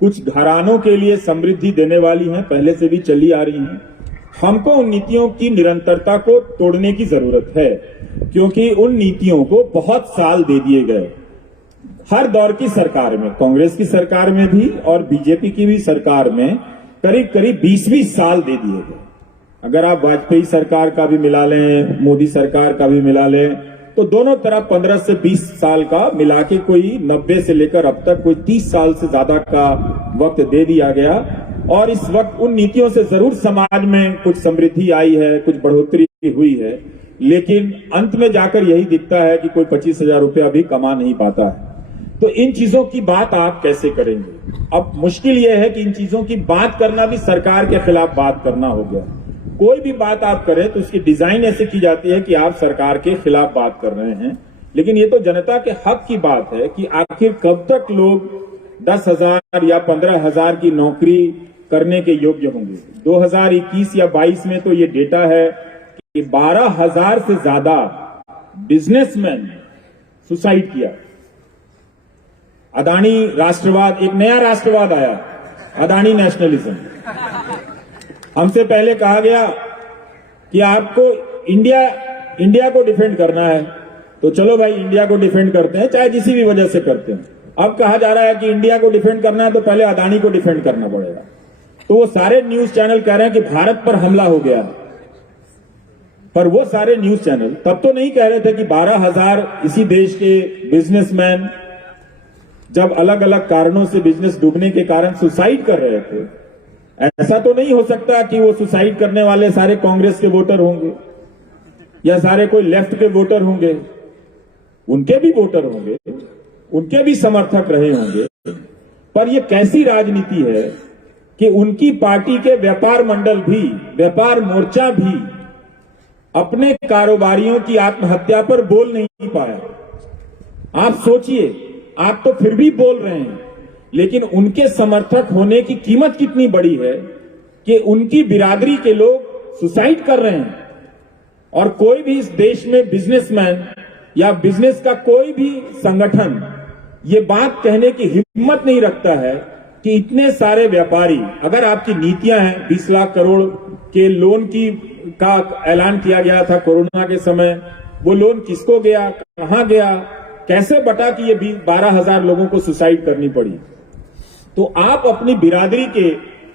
कुछ घरानों के लिए समृद्धि देने वाली हैं, पहले से भी चली आ रही हैं। हमको उन नीतियों की निरंतरता को तोड़ने की जरूरत है, क्योंकि उन नीतियों को बहुत साल दे दिए गए। हर दौर की सरकार में, कांग्रेस की सरकार में भी और बीजेपी की भी सरकार में करीब करीब 20-20 साल दे दिए गए। अगर आप वाजपेयी सरकार का भी मिला लें, मोदी सरकार का भी मिला लें, तो दोनों तरफ 15 से 20 साल का मिला के कोई 90 से लेकर अब तक कोई 30 साल से ज्यादा का वक्त दे दिया गया। और इस वक्त उन नीतियों से जरूर समाज में कुछ समृद्धि आई है, कुछ बढ़ोतरी हुई है, लेकिन अंत में जाकर यही दिखता है कि कोई 25,000 रुपया भी कमा नहीं पाता है। तो इन चीजों की बात आप कैसे करेंगे? अब मुश्किल यह है कि इन चीजों की बात करना भी सरकार के खिलाफ बात करना हो गया। कोई भी बात आप करें तो उसकी डिजाइन ऐसे की जाती है कि आप सरकार के खिलाफ बात कर रहे हैं, लेकिन ये तो जनता के हक की बात है कि आखिर कब तक लोग 10,000 या 15,000 की नौकरी करने के योग्य होंगे। 2021 या 22 में तो ये डेटा है कि 12,000 से ज्यादा बिजनेसमैन सुसाइड किया। अदानी राष्ट्रवाद, एक नया राष्ट्रवाद आया, अदानी नेशनलिज्म। हमसे पहले कहा गया कि आपको इंडिया को डिफेंड करना है, तो चलो भाई इंडिया को डिफेंड करते हैं, चाहे किसी भी वजह से करते हैं। अब कहा जा रहा है कि इंडिया को डिफेंड करना है तो पहले अदानी को डिफेंड करना पड़ेगा। तो वो सारे न्यूज चैनल कह रहे हैं कि भारत पर हमला हो गया, पर वो सारे न्यूज चैनल तब तो नहीं कह रहे थे कि 12,000 इसी देश के बिजनेसमैन जब अलग अलग कारणों से बिजनेस डूबने के कारण सुसाइड कर रहे थे। ऐसा तो नहीं हो सकता कि वो सुसाइड करने वाले सारे कांग्रेस के वोटर होंगे या सारे कोई लेफ्ट के वोटर होंगे। उनके भी वोटर होंगे, उनके भी समर्थक रहे होंगे, पर ये कैसी राजनीति है कि उनकी पार्टी के व्यापार मंडल भी, व्यापार मोर्चा भी अपने कारोबारियों की आत्महत्या पर बोल नहीं पाया। आप सोचिए, आप तो फिर भी बोल रहे हैं, लेकिन उनके समर्थक होने की कीमत कितनी बड़ी है कि उनकी बिरादरी के लोग सुसाइड कर रहे हैं। और कोई भी इस देश में बिजनेसमैन या बिजनेस का कोई भी संगठन ये बात कहने की हिम्मत नहीं रखता है कि इतने सारे व्यापारी, अगर आपकी नीतियां हैं 20 लाख करोड़ के लोन का ऐलान किया गया था कोरोना के समय, वो लोन किसको गया, कहां गया, कैसे बटा कि ये 12,000 लोगों को सुसाइड करनी पड़ी। तो आप अपनी बिरादरी के,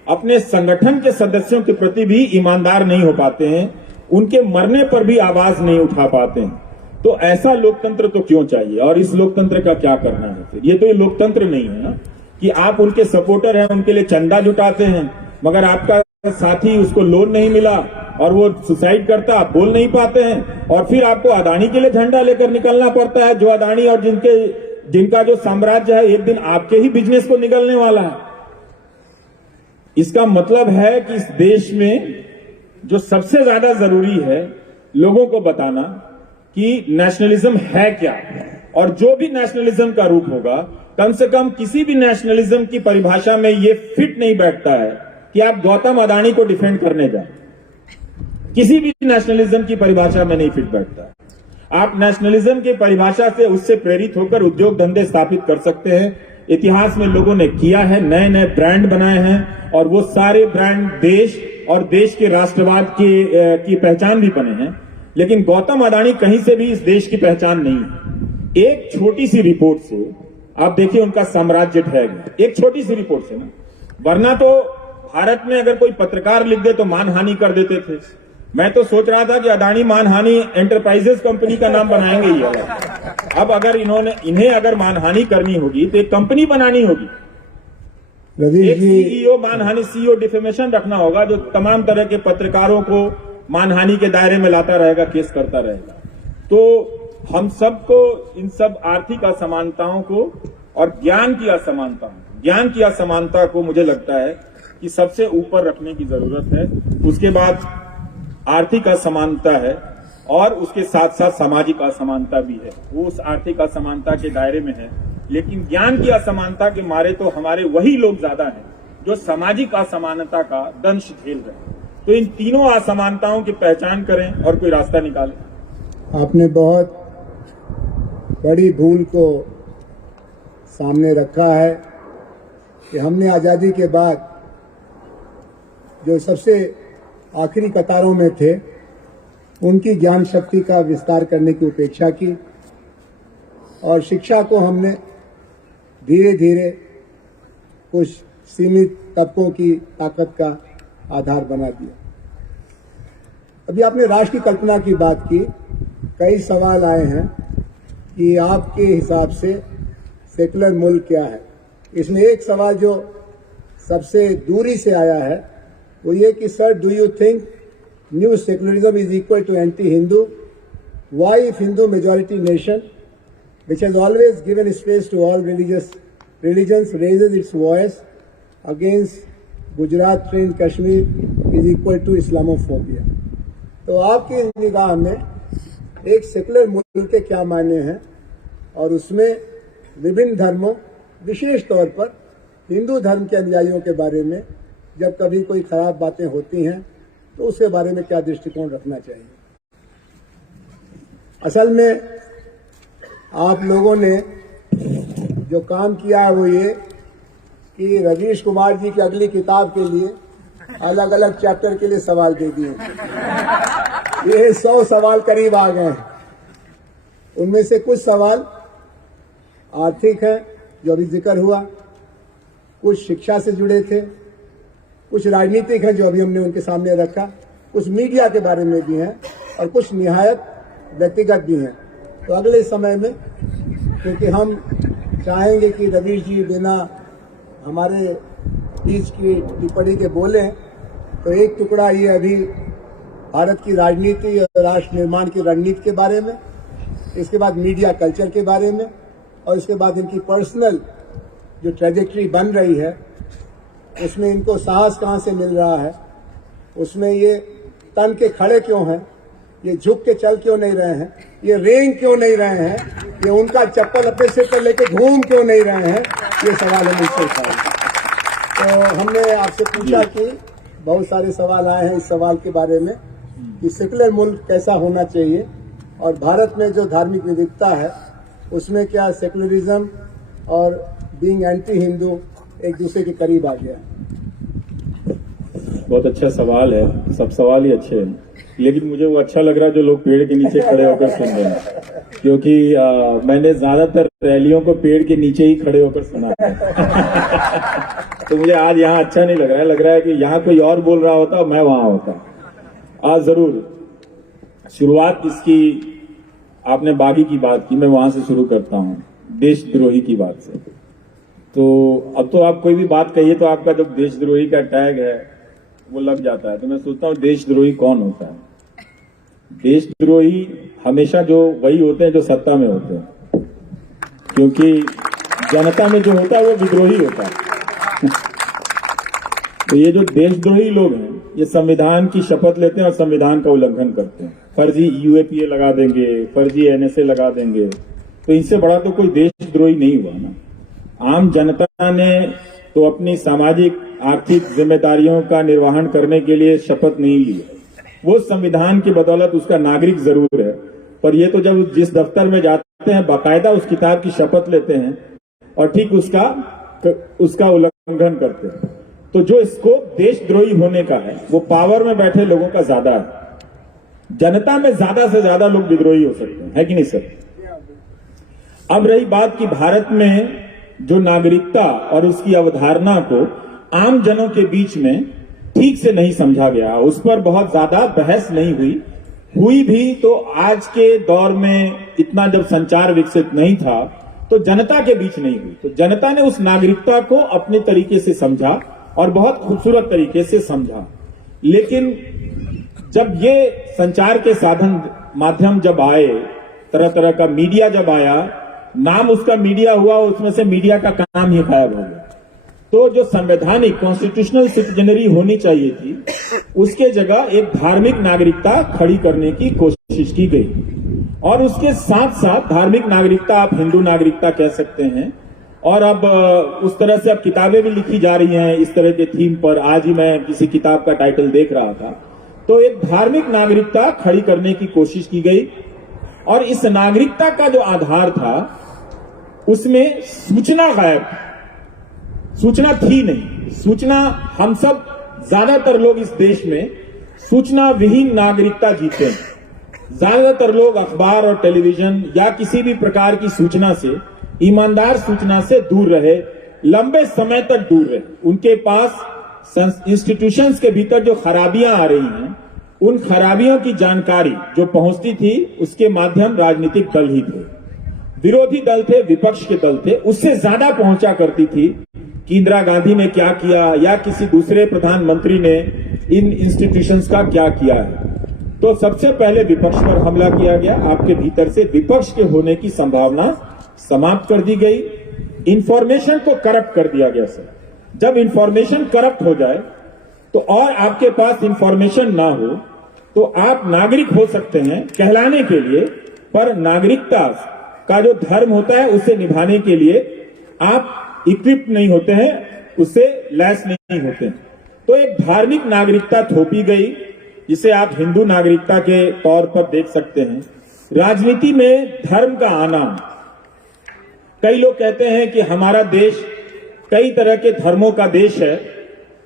अपने संगठन के सदस्यों के प्रति भी ईमानदार नहीं हो पाते हैं, उनके मरने पर भी आवाज नहीं उठा पाते हैं। तो ऐसा लोकतंत्र तो क्यों चाहिए? और इस लोकतंत्र का क्या करना है फिर? ये तो ये लोकतंत्र नहीं है ना कि आप उनके सपोर्टर हैं, उनके लिए चंदा जुटाते हैं, मगर आपका साथी उसको लोन नहीं मिला और वो सुसाइड करता, आप बोल नहीं पाते हैं, और फिर आपको अदानी के लिए झंडा लेकर निकलना पड़ता है, जो अदानी और जिनका जो साम्राज्य है एक दिन आपके ही बिजनेस को निगलने वाला है। इसका मतलब है कि इस देश में जो सबसे ज्यादा जरूरी है लोगों को बताना कि नेशनलिज्म है क्या, और जो भी नेशनलिज्म का रूप होगा, कम से कम किसी भी नेशनलिज्म की परिभाषा में ये फिट नहीं बैठता है कि आप गौतम अदानी को डिफेंड करने जाए। किसी भी नेशनलिज्म की परिभाषा में नहीं फिट बैठता। आप नेशनलिज्म की परिभाषा से उससे प्रेरित होकर उद्योग धंधे स्थापित कर सकते हैं। इतिहास में लोगों ने किया है, नए नए ब्रांड बनाए हैं और वो सारे ब्रांड देश और देश के राष्ट्रवाद की पहचान भी बने हैं। लेकिन गौतम अडानी कहीं से भी इस देश की पहचान नहीं है। एक छोटी सी रिपोर्ट से आप देखिए उनका साम्राज्य ढह गया, एक छोटी सी रिपोर्ट से ना। वरना तो भारत में अगर कोई पत्रकार लिख दे तो मानहानि कर देते थे। मैं तो सोच रहा था कि अडानी मानहानि एंटरप्राइजेस कंपनी का नाम बनाएंगे ही। अब अगर इन्हें अगर मानहानि करनी होगी तो एक कंपनी बनानी होगी, एक सीईओ मानहानि, सीईओ डिफेमेशन रखना होगा, जो तमाम तरह के पत्रकारों को मानहानि के दायरे में लाता रहेगा, केस करता रहेगा। तो हम सबको इन सब आर्थिक असमानताओं को और ज्ञान की असमानता को मुझे लगता है कि सबसे ऊपर रखने की जरूरत है। उसके बाद आर्थिक असमानता है और उसके साथ साथ सामाजिक असमानता भी है, वो उस आर्थिक असमानता के दायरे में है। लेकिन ज्ञान की असमानता के मारे तो हमारे वही लोग ज्यादा हैं जो सामाजिक असमानता का दंश झेल रहे हैं। तो इन तीनों असमानताओं की पहचान करें और कोई रास्ता निकालें। आपने बहुत बड़ी भूल को सामने रखा है कि हमने आजादी के बाद जो सबसे आखिरी कतारों में थे उनकी ज्ञान शक्ति का विस्तार करने की उपेक्षा की और शिक्षा को हमने धीरे धीरे कुछ सीमित तबकों की ताकत का आधार बना दिया। अभी आपने राष्ट्र की कल्पना की बात की, कई सवाल आए हैं कि आपके हिसाब से सेकुलर मुल्क क्या है। इसमें एक सवाल जो सबसे दूरी से आया है वो ये कि sir, do you think new secularism is equal to anti Hindu? Why if Hindu majority nation which has always given space to all religions raises its voice against Gujarat train Kashmir is equal to Islamophobia? तो आपकी निगाह में एक secular मुल्क के क्या मायने हैं और उसमें विभिन्न धर्मों, विशेष तौर पर हिंदू धर्म के अनुयायियों के बारे में जब कभी कोई खराब बातें होती हैं तो उसके बारे में क्या दृष्टिकोण रखना चाहिए? असल में आप लोगों ने जो काम किया है वो ये कि रवीश कुमार जी की अगली किताब के लिए अलग अलग चैप्टर के लिए सवाल दे दिए। ये 100 सवाल करीब आ गए हैं। उनमें से कुछ सवाल आर्थिक हैं जो अभी जिक्र हुआ, कुछ शिक्षा से जुड़े थे, कुछ राजनीतिक हैं जो अभी हमने उनके सामने रखा, कुछ मीडिया के बारे में भी हैं और कुछ निहायत व्यक्तिगत भी हैं। तो अगले समय में, क्योंकि हम चाहेंगे कि रवीश जी बिना हमारे बीच की टिप्पणी के बोले, तो एक टुकड़ा ये अभी भारत की राजनीति और राष्ट्र निर्माण की रणनीति के बारे में, इसके बाद मीडिया कल्चर के बारे में और इसके बाद इनकी पर्सनल जो ट्रेजेक्ट्री बन रही है उसमें इनको साहस कहाँ से मिल रहा है, उसमें ये तन के खड़े क्यों हैं, ये झुक के चल क्यों नहीं रहे हैं, ये रेंग क्यों नहीं रहे हैं, ये उनका चप्पल अपने सिर पर लेके घूम क्यों नहीं रहे हैं, ये सवाल हम इनसे उठाएंगे। तो हमने आपसे पूछा कि बहुत सारे सवाल आए हैं इस सवाल के बारे में कि सेकुलर मुल्क कैसा होना चाहिए और भारत में जो धार्मिक विविधता है उसमें क्या सेकुलरिज्म और बीइंग एंटी हिंदू एक दूसरे के करीब आ गया। बहुत अच्छा सवाल है, सब सवाल ही अच्छे हैं, लेकिन मुझे वो अच्छा लग रहा है जो लोग पेड़ के नीचे खड़े होकर सुन रहे हैं, क्योंकि मैंने ज्यादातर रैलियों को पेड़ के नीचे ही खड़े होकर सुना है। तो मुझे आज यहाँ अच्छा नहीं लग रहा है कि यहाँ कोई और बोल रहा होता और मैं वहां होता। आज जरूर शुरुआत इसकी, आपने बागी की बात की, मैं वहां से शुरू करता हूँ, देशद्रोही की बात से। तो अब तो आप कोई भी बात कहिए तो आपका जब देशद्रोही का टैग है वो लग जाता है। तो मैं सोचता हूँ देशद्रोही कौन होता है? देशद्रोही हमेशा जो वही होते हैं जो सत्ता में होते हैं, क्योंकि जनता में जो होता है वो विद्रोही होता है। तो ये जो देशद्रोही लोग हैं ये संविधान की शपथ लेते हैं और संविधान का उल्लंघन करते हैं, फर्जी यूएपीए लगा देंगे, फर्जी एनएसए लगा देंगे। तो इनसे बड़ा तो कोई देशद्रोही नहीं हुआ ना। आम जनता ने तो अपनी सामाजिक आर्थिक जिम्मेदारियों का निर्वहन करने के लिए शपथ नहीं ली, वो संविधान की बदौलत उसका नागरिक जरूर है, पर ये तो जब जिस दफ्तर में जाते हैं बाकायदा उस किताब की शपथ लेते हैं और ठीक उसका उल्लंघन करते हैं। तो जो स्कोप देशद्रोही होने का है वो पावर में बैठे लोगों का ज्यादा है। जनता में ज्यादा से ज्यादा लोग विद्रोही हो सकते हैं, है कि नहीं सर? अब रही बात कि भारत में जो नागरिकता और उसकी अवधारणा को आम जनों के बीच में ठीक से नहीं समझा गया, उस पर बहुत ज्यादा बहस नहीं हुई भी तो आज के दौर में इतना जब संचार विकसित नहीं था तो जनता के बीच नहीं हुई। तो जनता ने उस नागरिकता को अपने तरीके से समझा और बहुत खूबसूरत तरीके से समझा। लेकिन जब ये संचार के साधन माध्यम जब आए, तरह तरह का मीडिया जब आया, नाम उसका मीडिया हुआ, उसमें से मीडिया का काम ही गायब हो गया। तो जो संवैधानिक कॉन्स्टिट्यूशनल सिटीजनरी होनी चाहिए थी, उसके जगह एक धार्मिक नागरिकता खड़ी करने की कोशिश की गई। और उसके साथ साथ धार्मिक नागरिकता, आप हिंदू नागरिकता कह सकते हैं। और अब उस तरह से अब किताबें भी लिखी जा रही हैं इस तरह के थीम पर। आज ही मैं किसी किताब का टाइटल देख रहा था। तो एक धार्मिक नागरिकता खड़ी करने की कोशिश की गई और इस नागरिकता का जो आधार था उसमें सूचना गायब, सूचना थी नहीं। सूचना, हम सब ज्यादातर लोग इस देश में सूचना विहीन नागरिकता जीते हैं। ज्यादातर लोग अखबार और टेलीविजन या किसी भी प्रकार की सूचना से, ईमानदार सूचना से दूर रहे, लंबे समय तक दूर रहे। उनके पास इंस्टीट्यूशंस के भीतर जो खराबियां आ रही हैं, उन खराबियों की जानकारी जो पहुंचती थी उसके माध्यम राजनीतिक दल ही थे, विरोधी दल थे, विपक्ष के दल थे, उससे ज्यादा पहुंचा करती थी कि इंदिरा गांधी ने क्या किया या किसी दूसरे प्रधानमंत्री ने इन इंस्टीट्यूशंस का क्या किया है। तो सबसे पहले विपक्ष पर हमला किया गया। आपके भीतर से विपक्ष के होने की संभावना समाप्त कर दी गई। इंफॉर्मेशन को करप्ट कर दिया गया सर। जब इंफॉर्मेशन करप्ट हो जाए तो और आपके पास इंफॉर्मेशन ना हो तो आप नागरिक हो सकते हैं कहलाने के लिए, पर नागरिकता का जो धर्म होता है उसे निभाने के लिए आप इक्विप नहीं होते हैं, उससे लैस नहीं होते हैं। तो एक धार्मिक नागरिकता थोपी गई जिसे आप हिंदू नागरिकता के तौर पर देख सकते हैं। राजनीति में धर्म का आना, कई लोग कहते हैं कि हमारा देश कई तरह के धर्मों का देश है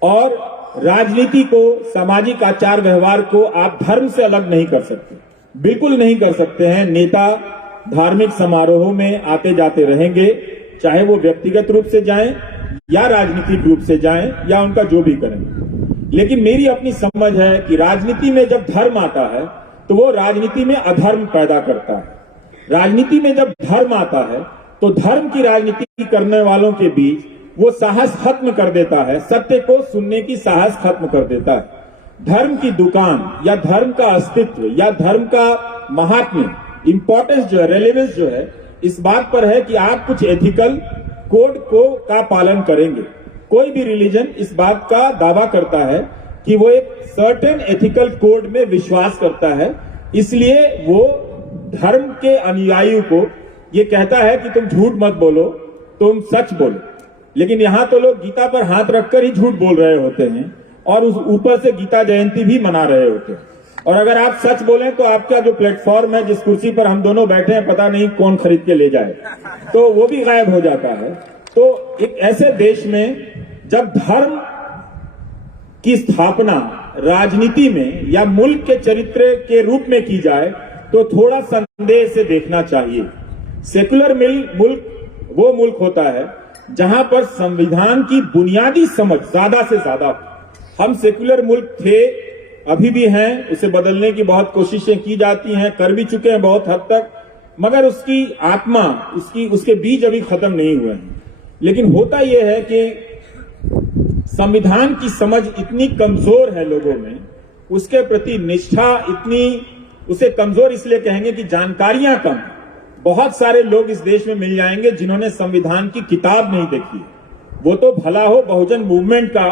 और राजनीति को, सामाजिक आचार व्यवहार को आप धर्म से अलग नहीं कर सकते, बिल्कुल नहीं कर सकते हैं। नेता धार्मिक समारोहों में आते जाते रहेंगे, चाहे वो व्यक्तिगत रूप से जाएं या राजनीतिक रूप से जाएं या उनका जो भी करें। लेकिन मेरी अपनी समझ है कि राजनीति में जब धर्म आता है तो वो राजनीति में अधर्म पैदा करता है। राजनीति में जब धर्म आता है तो धर्म की राजनीति करने वालों के बीच वो साहस खत्म कर देता है, सत्य को सुनने की साहस खत्म कर देता है। धर्म की दुकान या धर्म का अस्तित्व या धर्म का महात्म्य, इंपॉर्टेंस जो है, रेलेवेंस जो है, इस बात पर है कि आप कुछ एथिकल कोड का पालन करेंगे। कोई भी रिलीजन इस बात का दावा करता है कि वो एक सर्टेन एथिकल कोड में विश्वास करता है, इसलिए वो धर्म के अनुयायियों को ये कहता है कि तुम झूठ मत बोलो, तुम सच बोलो। लेकिन यहां तो लोग गीता पर हाथ रखकर ही झूठ बोल रहे होते हैं और उस ऊपर से गीता जयंती भी मना रहे होते हैं। और अगर आप सच बोलें तो आपका जो प्लेटफॉर्म है, जिस कुर्सी पर हम दोनों बैठे हैं, पता नहीं कौन खरीद के ले जाए, तो वो भी गायब हो जाता है। तो एक ऐसे देश में जब धर्म की स्थापना राजनीति में या मुल्क के चरित्र के रूप में की जाए तो थोड़ा संदेह से देखना चाहिए। सेकुलर मुल्क वो मुल्क होता है जहां पर संविधान की बुनियादी समझ ज्यादा से ज्यादा। हम सेकुलर मुल्क थे, अभी भी हैं, उसे बदलने की बहुत कोशिशें की जाती हैं, कर भी चुके हैं बहुत हद तक, मगर उसकी आत्मा, उसके बीज अभी खत्म नहीं हुए हैं। लेकिन होता यह है कि संविधान की समझ इतनी कमजोर है लोगों में, उसके प्रति निष्ठा इतनी, उसे कमजोर इसलिए कहेंगे कि जानकारियां कम। बहुत सारे लोग इस देश में मिल जाएंगे जिन्होंने संविधान की किताब नहीं देखी। वो तो भला हो बहुजन मूवमेंट का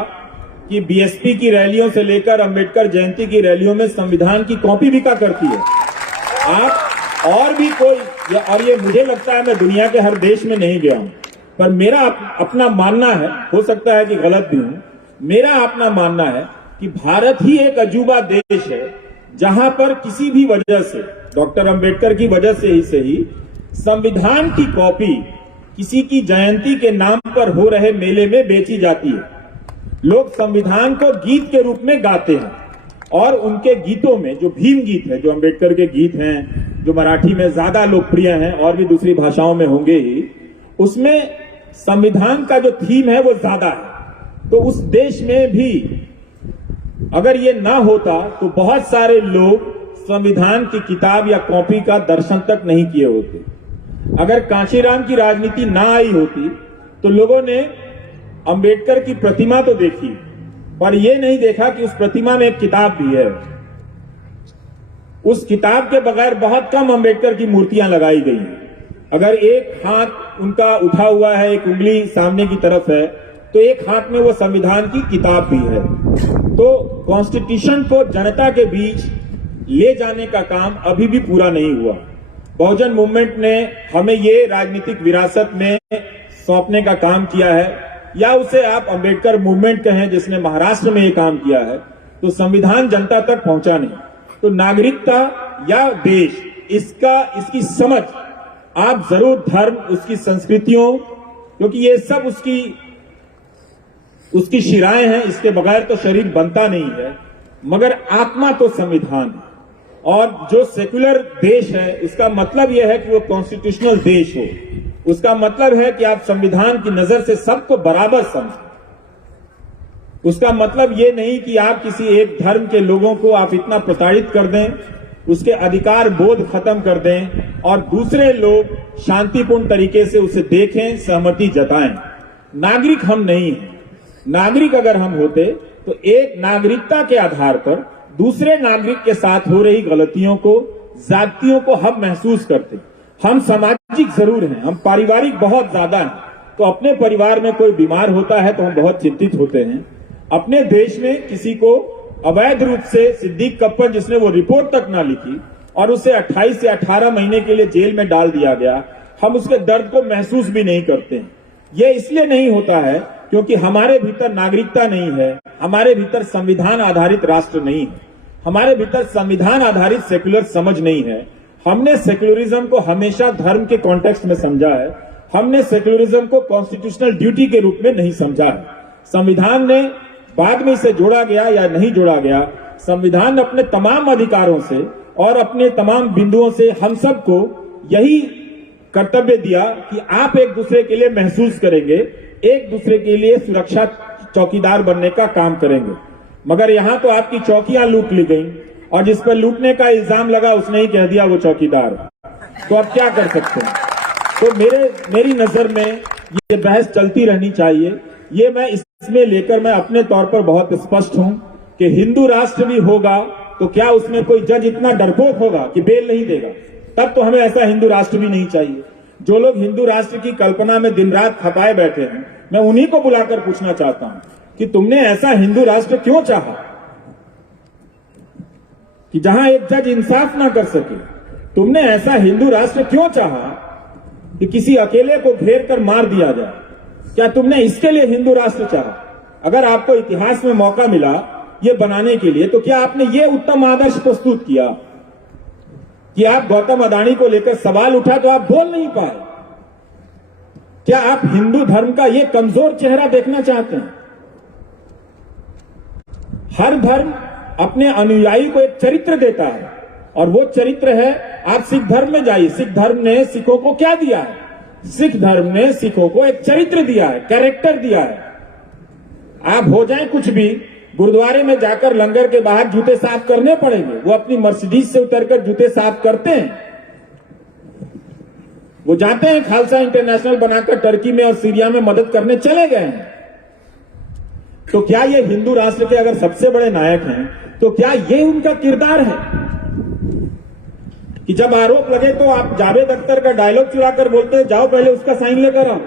कि बीएसपी की रैलियों से लेकर अंबेडकर जयंती की रैलियों में संविधान की कॉपी बिका करती है। आप और भी कोई, और ये मुझे लगता है मैं दुनिया के हर देश में नहीं गया हूं, पर मेरा अपना मानना है, हो सकता है कि गलत भी हूं, मेरा अपना मानना है कि भारत ही एक अजूबा देश है जहां पर किसी भी वजह से डॉक्टर अंबेडकर की वजह से ही सही, संविधान की कॉपी किसी की जयंती के नाम पर हो रहे मेले में बेची जाती है। लोग संविधान को गीत के रूप में गाते हैं और उनके गीतों में जो भीम गीत है, जो अंबेडकर के गीत हैं, जो मराठी में ज्यादा लोकप्रिय हैं और भी दूसरी भाषाओं में होंगे ही, उसमें संविधान का जो थीम है वो ज्यादा है। तो उस देश में भी अगर ये ना होता तो बहुत सारे लोग संविधान की किताब या कॉपी का दर्शन तक नहीं किए होते। अगर कांशीराम की राजनीति ना आई होती तो लोगों ने अंबेडकर की प्रतिमा तो देखी, पर यह नहीं देखा कि उस प्रतिमा में एक किताब भी है। उस किताब के बगैर बहुत कम अंबेडकर की मूर्तियां लगाई गई हैं। अगर एक हाथ उनका उठा हुआ है, एक उंगली सामने की तरफ है, तो एक हाथ में वो संविधान की किताब भी है। तो कॉन्स्टिट्यूशन को जनता के बीच ले जाने का काम अभी भी पूरा नहीं हुआ। बहुजन मूवमेंट ने हमें ये राजनीतिक विरासत में सौंपने का काम किया है, या उसे आप अंबेडकर मूवमेंट कहें जिसने महाराष्ट्र में ये काम किया है। तो संविधान जनता तक पहुंचा नहीं, तो नागरिकता या देश, इसकी समझ आप जरूर धर्म, उसकी संस्कृतियों, क्योंकि ये सब उसकी शिराएं हैं, इसके बगैर तो शरीर बनता नहीं है, मगर आत्मा तो संविधान है। और जो सेक्युलर देश है उसका मतलब यह है कि वो कॉन्स्टिट्यूशनल देश हो। उसका मतलब है कि आप संविधान की नजर से सबको बराबर समझें। उसका मतलब ये नहीं कि आप किसी एक धर्म के लोगों को आप इतना प्रताड़ित कर दें, उसके अधिकार बोध खत्म कर दें और दूसरे लोग शांतिपूर्ण तरीके से उसे देखें, सहमति जताएं। नागरिक हम नहीं हैं। नागरिक अगर हम होते तो एक नागरिकता के आधार पर दूसरे नागरिक के साथ हो रही गलतियों को, ज्यादतियों को हम महसूस करते। हम सामाजिक जरूर हैं, हम पारिवारिक बहुत ज्यादा हैं। तो अपने परिवार में कोई बीमार होता है तो हम बहुत चिंतित होते हैं। अपने देश में किसी को अवैध रूप से सिद्दीक कप्पन, जिसने वो रिपोर्ट तक ना लिखी और उसे 28 से 18 महीने के लिए जेल में डाल दिया गया, हम उसके दर्द को महसूस भी नहीं करते हैं। ये इसलिए नहीं होता है क्योंकि हमारे भीतर नागरिकता नहीं है, हमारे भीतर संविधान आधारित राष्ट्र नहीं है, हमारे भीतर संविधान आधारित सेक्युलर समझ नहीं है। हमने सेक्युलरिज्म को हमेशा धर्म के कॉन्टेक्स्ट में समझा है। हमने सेक्युलरिज्म को कॉन्स्टिट्यूशनल ड्यूटी के रूप में नहीं समझा है। संविधान ने बाद में इसे जोड़ा गया या नहीं जोड़ा गया, संविधान ने अपने तमाम अधिकारों से और अपने तमाम बिंदुओं से हम सबको यही कर्तव्य दिया कि आप एक दूसरे के लिए महसूस करेंगे, एक दूसरे के लिए सुरक्षा चौकीदार बनने का काम करेंगे। मगर यहां तो आपकी चौकियां लूट ली गई और जिस पर लूटने का इल्जाम लगा उसने ही कह दिया वो चौकीदार। तो अब क्या कर सकते हैं? तो मेरी नजर में ये बहस चलती रहनी चाहिए। ये मैं इसमें लेकर मैं अपने तौर पर बहुत स्पष्ट हूं कि हिंदू राष्ट्र भी होगा तो क्या उसमें कोई जज इतना डरपोक होगा कि बेल नहीं देगा? तब तो हमें ऐसा हिंदू राष्ट्र भी नहीं चाहिए। जो लोग हिंदू राष्ट्र की कल्पना में दिन रात खपाए बैठे हैं, मैं उन्हीं को बुलाकर पूछना चाहता हूं कि तुमने ऐसा हिंदू राष्ट्र क्यों चाहा कि जहां एक जज इंसाफ ना कर सके? तुमने ऐसा हिंदू राष्ट्र क्यों चाहा कि किसी अकेले को घेर कर मार दिया जाए? क्या तुमने इसके लिए हिंदू राष्ट्र चाहा? अगर आपको इतिहास में मौका मिला ये बनाने के लिए, तो क्या आपने ये उत्तम आदर्श प्रस्तुत किया कि आप गौतम अडानी को लेकर सवाल उठा तो आप बोल नहीं पाए? क्या आप हिंदू धर्म का ये कमजोर चेहरा देखना चाहते हैं? हर धर्म अपने अनुयायी को एक चरित्र देता है और वो चरित्र है, आप सिख धर्म में जाइए, सिख धर्म ने सिखों को क्या दिया है? सिख धर्म ने सिखों को एक चरित्र दिया है, कैरेक्टर दिया है। आप हो जाए कुछ भी, गुरुद्वारे में जाकर लंगर के बाहर जूते साफ करने पड़ेंगे। वो अपनी मर्सिडीज से उतरकर जूते साफ करते हैं। वो जाते हैं खालसा इंटरनेशनल बनाकर टर्की में और सीरिया में मदद करने चले गए हैं। तो क्या ये हिंदू राष्ट्र के अगर सबसे बड़े नायक हैं तो क्या ये उनका किरदार है कि जब आरोप लगे तो आप जावेद अख्तर का डायलॉग चुराकर बोलते हैं जाओ पहले उसका साइन लेकर आओ?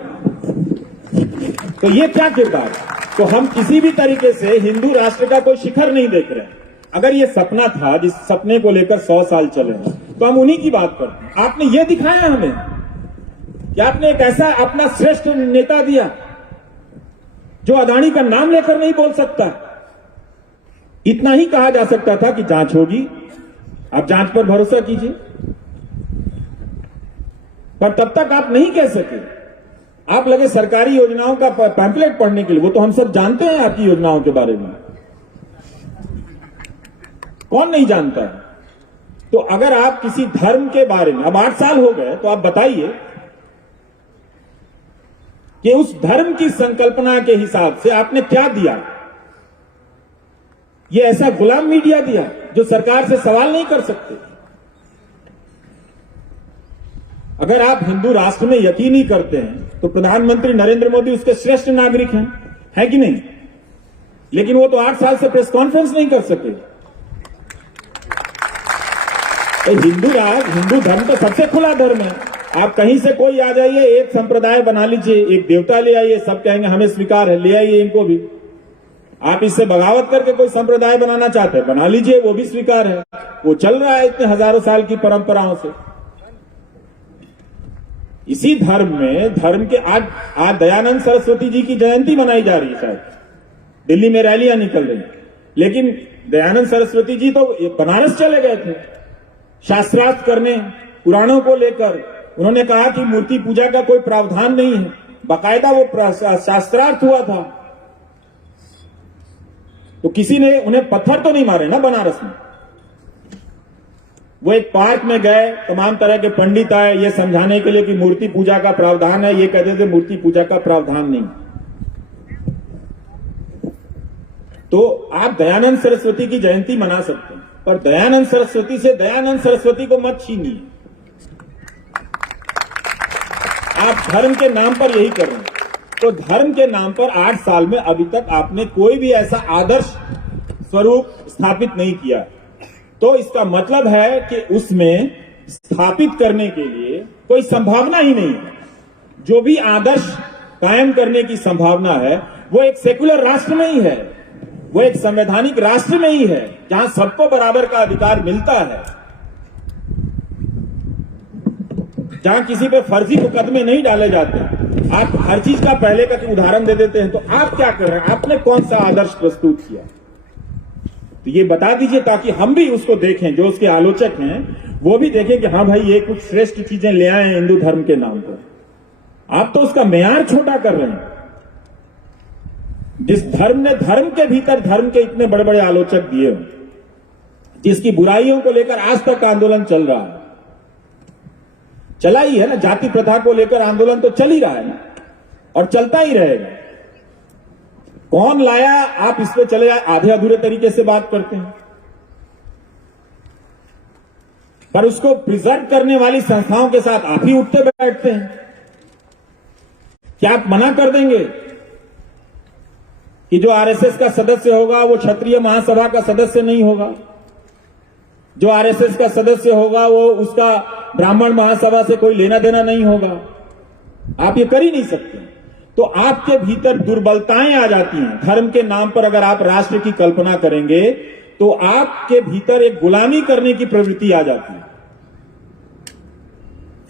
तो ये क्या किरदार है? तो हम किसी भी तरीके से हिंदू राष्ट्र का कोई शिखर नहीं देख रहे हैं। अगर ये सपना था जिस सपने को लेकर 100 साल चले हैं तो हम उन्हीं की बात करते हैं। आपने ये दिखाया हमें कि आपने एक ऐसा अपना श्रेष्ठ नेता दिया जो अडानी का नाम लेकर नहीं बोल सकता। इतना ही कहा जा सकता था कि जांच होगी, आप जांच पर भरोसा कीजिए, पर तब तक आप नहीं कह सके। आप लगे सरकारी योजनाओं का पैम्फलेट पढ़ने के लिए, वो तो हम सब जानते हैं आपकी योजनाओं के बारे में, कौन नहीं जानता है। तो अगर आप किसी धर्म के बारे में, अब 8 साल हो गए, तो आप बताइए कि उस धर्म की संकल्पना के हिसाब से आपने क्या दिया। ये ऐसा गुलाम मीडिया दिया जो सरकार से सवाल नहीं कर सकते। अगर आप हिंदू राष्ट्र में यकीन ही करते हैं तो प्रधानमंत्री नरेंद्र मोदी उसके श्रेष्ठ नागरिक हैं, है कि नहीं? लेकिन वो तो 8 साल से प्रेस कॉन्फ्रेंस नहीं कर सके। हिंदू धर्म तो सबसे खुला धर्म है। आप कहीं से कोई आ जाइए, एक संप्रदाय बना लीजिए, एक देवता ले आइए, सब कहेंगे हमें स्वीकार है, ले आइए इनको भी। आप इससे बगावत करके कोई संप्रदाय बनाना चाहते हैं, बना लीजिए, वो भी स्वीकार है। वो चल रहा है इतने हजारों साल की परंपराओं से। इसी धर्म में, धर्म के आज दयानंद सरस्वती जी की जयंती मनाई जा रही है, शायद दिल्ली में रैलियां निकल रही, लेकिन दयानंद सरस्वती जी तो बनारस चले गए थे शास्त्रार्थ करने, पुराणों को लेकर। उन्होंने कहा कि मूर्ति पूजा का कोई प्रावधान नहीं है, बाकायदा वो शास्त्रार्थ हुआ था। तो किसी ने उन्हें पत्थर तो नहीं मारे ना बनारस में। वो एक पार्क में गए, तमाम तरह के पंडित आए ये समझाने के लिए कि मूर्ति पूजा का प्रावधान है, ये कहते थे मूर्ति पूजा का प्रावधान नहीं। तो आप दयानंद सरस्वती की जयंती मना सकते हैं, पर दयानंद सरस्वती से दयानंद सरस्वती को मत छीनिए। आप धर्म के नाम पर यही कर रहे हैं। तो धर्म के नाम पर 8 साल में अभी तक आपने कोई भी ऐसा आदर्श स्वरूप स्थापित नहीं किया। तो इसका मतलब है कि उसमें स्थापित करने के लिए कोई संभावना ही नहीं है। जो भी आदर्श कायम करने की संभावना है वो एक सेकुलर राष्ट्र में ही है, वो एक संवैधानिक राष्ट्र में ही है, जहां सबको बराबर का अधिकार मिलता है, जहां किसी पे फर्जी मुकदमे नहीं डाले जाते। आप हर चीज का पहले का उदाहरण दे देते हैं। तो आप क्या कर रहे हैं? आपने कौन सा आदर्श प्रस्तुत किया? तो ये बता दीजिए ताकि हम भी उसको देखें, जो उसके आलोचक हैं वो भी देखें कि हाँ भाई ये कुछ श्रेष्ठ चीजें ले आए हैं हिंदू धर्म के नाम पर। आप तो उसका मेयार छोटा कर रहे हैं। जिस धर्म ने धर्म के भीतर धर्म के इतने बड़े बड़े आलोचक दिए, जिसकी बुराइयों को लेकर आज तक आंदोलन चल रहा है, चला ही है ना, जाति प्रथा को लेकर आंदोलन तो चल ही रहा है ना, और चलता ही रहेगा। कौन लाया? आप इस पे चले जाए, आधे अधूरे तरीके से बात करते हैं, पर उसको प्रिजर्व करने वाली संस्थाओं के साथ आप ही उठते बैठते हैं। क्या आप मना कर देंगे कि जो आरएसएस का सदस्य होगा वो क्षत्रिय महासभा का सदस्य नहीं होगा, जो आरएसएस का सदस्य होगा वो उसका ब्राह्मण महासभा से कोई लेना देना नहीं होगा? आप ये कर ही नहीं सकते। तो आपके भीतर दुर्बलताएं आ जाती हैं। धर्म के नाम पर अगर आप राष्ट्र की कल्पना करेंगे तो आपके भीतर एक गुलामी करने की प्रवृत्ति आ जाती है।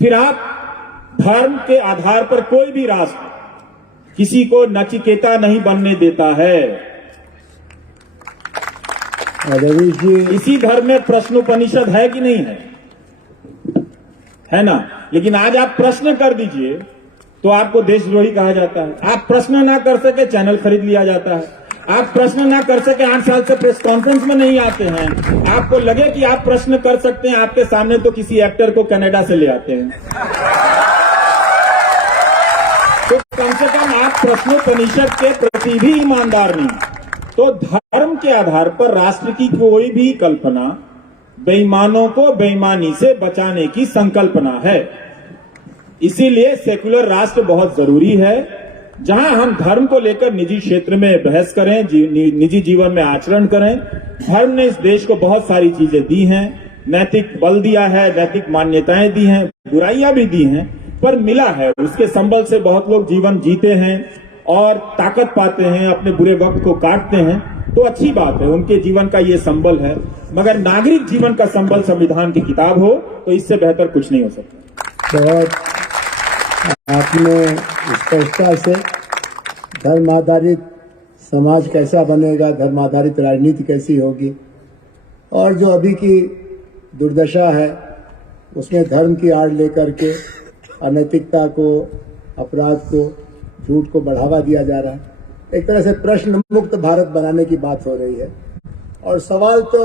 फिर आप धर्म के आधार पर कोई भी राष्ट्र किसी को नचिकेता नहीं बनने देता है। रवीश जी, इसी धर्म में प्रश्नोपनिषद है कि नहीं है? है ना? लेकिन आज आप प्रश्न कर दीजिए तो आपको देशद्रोही कहा जाता है। आप प्रश्न ना कर सके चैनल खरीद लिया जाता है। आप प्रश्न ना कर सके 8 साल से प्रेस कॉन्फ्रेंस में नहीं आते हैं। आपको लगे कि आप प्रश्न कर सकते हैं आपके सामने, तो किसी एक्टर को कनाडा से ले आते हैं। तो कम से कम आप प्रश्नोपनिषद के प्रति भी ईमानदार नहीं। तो धर्म के आधार पर राष्ट्र की कोई भी कल्पना बेईमानों को बेईमानी से बचाने की संकल्पना है। इसीलिए सेकुलर राष्ट्र बहुत जरूरी है, जहां हम धर्म को लेकर निजी क्षेत्र में बहस करें, निजी जीवन में आचरण करें। धर्म ने इस देश को बहुत सारी चीजें दी हैं, नैतिक बल दिया है, नैतिक मान्यताएं दी हैं, बुराइयां भी दी हैं, पर मिला है। उसके संबल से बहुत लोग जीवन जीते हैं और ताकत पाते हैं, अपने बुरे वक्त को काटते हैं। तो अच्छी बात है, उनके जीवन का ये संबल है। मगर नागरिक जीवन का संबल संविधान की किताब हो तो इससे बेहतर कुछ नहीं हो सकता। बहुत आपने स्पष्टता से धर्म आधारित समाज कैसा बनेगा, धर्म आधारित राजनीति कैसी होगी, और जो अभी की दुर्दशा है उसमें धर्म की आड़ लेकर के अनैतिकता को, अपराध को, झूठ को बढ़ावा दिया जा रहा है। एक तरह से प्रश्न मुक्त भारत बनाने की बात हो रही है और सवाल तो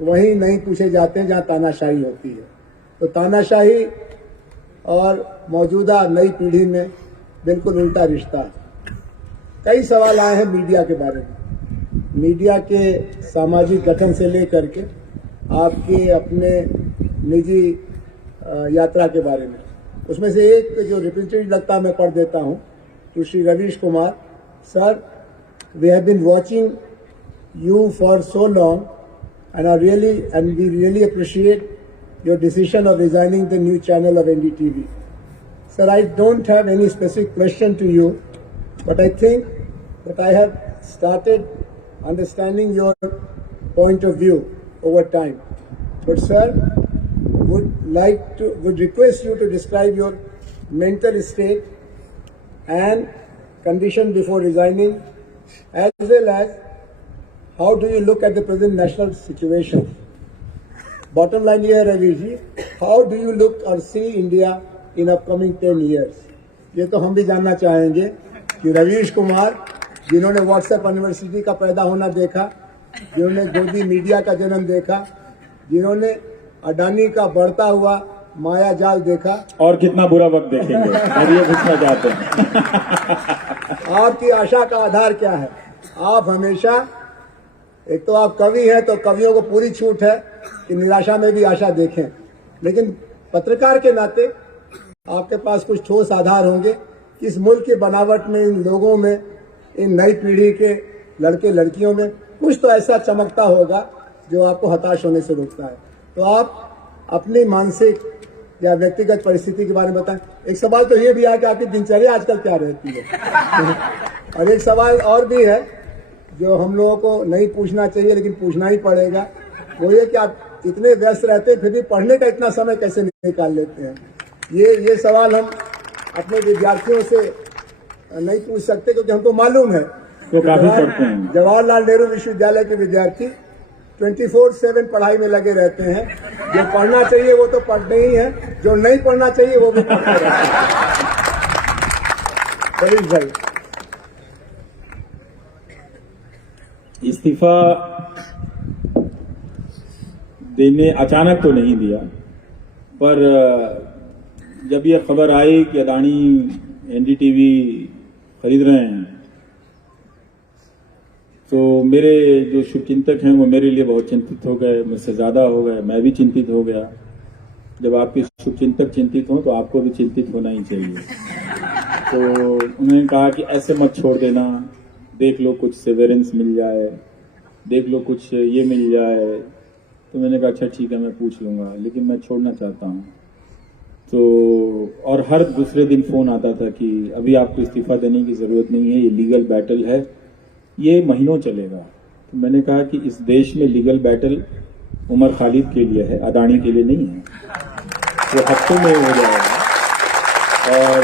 वहीं नहीं पूछे जाते हैं जहां तानाशाही होती है। तो तानाशाही और मौजूदा नई पीढ़ी में बिल्कुल उल्टा रिश्ता है। कई सवाल आए हैं मीडिया के बारे में, मीडिया के सामाजिक गठन से लेकर के आपके अपने निजी यात्रा के बारे में। उसमें से एक जो रिप्रेजेंटेटिव लगता है मैं पढ़ देता हूं, to Shri Ravish Kumar sir, we have been watching you for so long and we really appreciate your decision of resigning the new channel of NDTV. Sir, I don't have any specific question to you, but I think that I have started understanding your point of view over time. But sir, would request you to describe your mental state and condition before resigning, as well as how do you look at the present national situation? Bottom line here, Ravi ji, how do you look or see India in upcoming 10 years? ये तो हम भी जानना चाहेंगे कि रवीश कुमार, जिन्होंने WhatsApp university का पैदा होना देखा, जिन्होंने गोदी मीडिया का जन्म देखा, जिन्होंने अडानी का बढ़ता हुआ माया जाल देखा, और कितना बुरा वक्त देखेंगे, अब ये पूछना चाहते हैं। आपकी आशा का आधार क्या है? आप हमेशा, एक तो आप कवि हैं तो कवियों को पूरी छूट है कि निराशा में भी आशा देखें, लेकिन पत्रकार के नाते आपके पास कुछ ठोस आधार होंगे कि इस मुल्क की बनावट में, इन लोगों में, इन नई पीढ़ी के लड़के लड़कियों में कुछ तो ऐसा चमकता होगा जो आपको हताश होने से रोकता है। तो आप अपनी मानसिक या व्यक्तिगत परिस्थिति के बारे में बताएं। एक सवाल तो ये भी है कि आपकी दिनचर्या आजकल क्या रहती है और एक सवाल और भी है जो हम लोगों को नहीं पूछना चाहिए लेकिन पूछना ही पड़ेगा, वो ये कि आप इतने व्यस्त रहते हैं फिर भी पढ़ने का इतना समय कैसे निकाल लेते हैं। ये सवाल हम अपने विद्यार्थियों से नहीं पूछ सकते क्योंकि हमको मालूम है तो काफी पढ़ते हैं। जवाहरलाल नेहरू विश्वविद्यालय के विद्यार्थी 24/7 पढ़ाई में लगे रहते हैं। जो पढ़ना चाहिए वो तो पढ़ते ही है, जो नहीं पढ़ना चाहिए वो भी पढ़ते रहते हैं। भाई इस्तीफा देने अचानक तो नहीं दिया, पर जब ये खबर आई कि अदानी एनडीटीवी खरीद रहे हैं तो मेरे जो शुभचिंतक हैं वो मेरे लिए बहुत चिंतित हो गए, मुझसे ज्यादा हो गए, मैं भी चिंतित हो गया। जब आपके शुभचिंतक चिंतित हों तो आपको भी चिंतित होना ही चाहिए। तो उन्होंने कहा कि ऐसे मत छोड़ देना, देख लो कुछ सेवेरेंस मिल जाए, देख लो कुछ ये मिल जाए। तो मैंने कहा अच्छा ठीक है मैं पूछ लूंगा, लेकिन मैं छोड़ना चाहता हूँ। तो और हर दूसरे दिन फोन आता था कि अभी आपको इस्तीफा देने की जरूरत नहीं है, ये लीगल बैटल है, ये महीनों चलेगा। तो मैंने कहा कि इस देश में लीगल बैटल उमर खालिद के लिए है, अदानी के लिए नहीं है। वो हफ्तों में हो जाएगा। और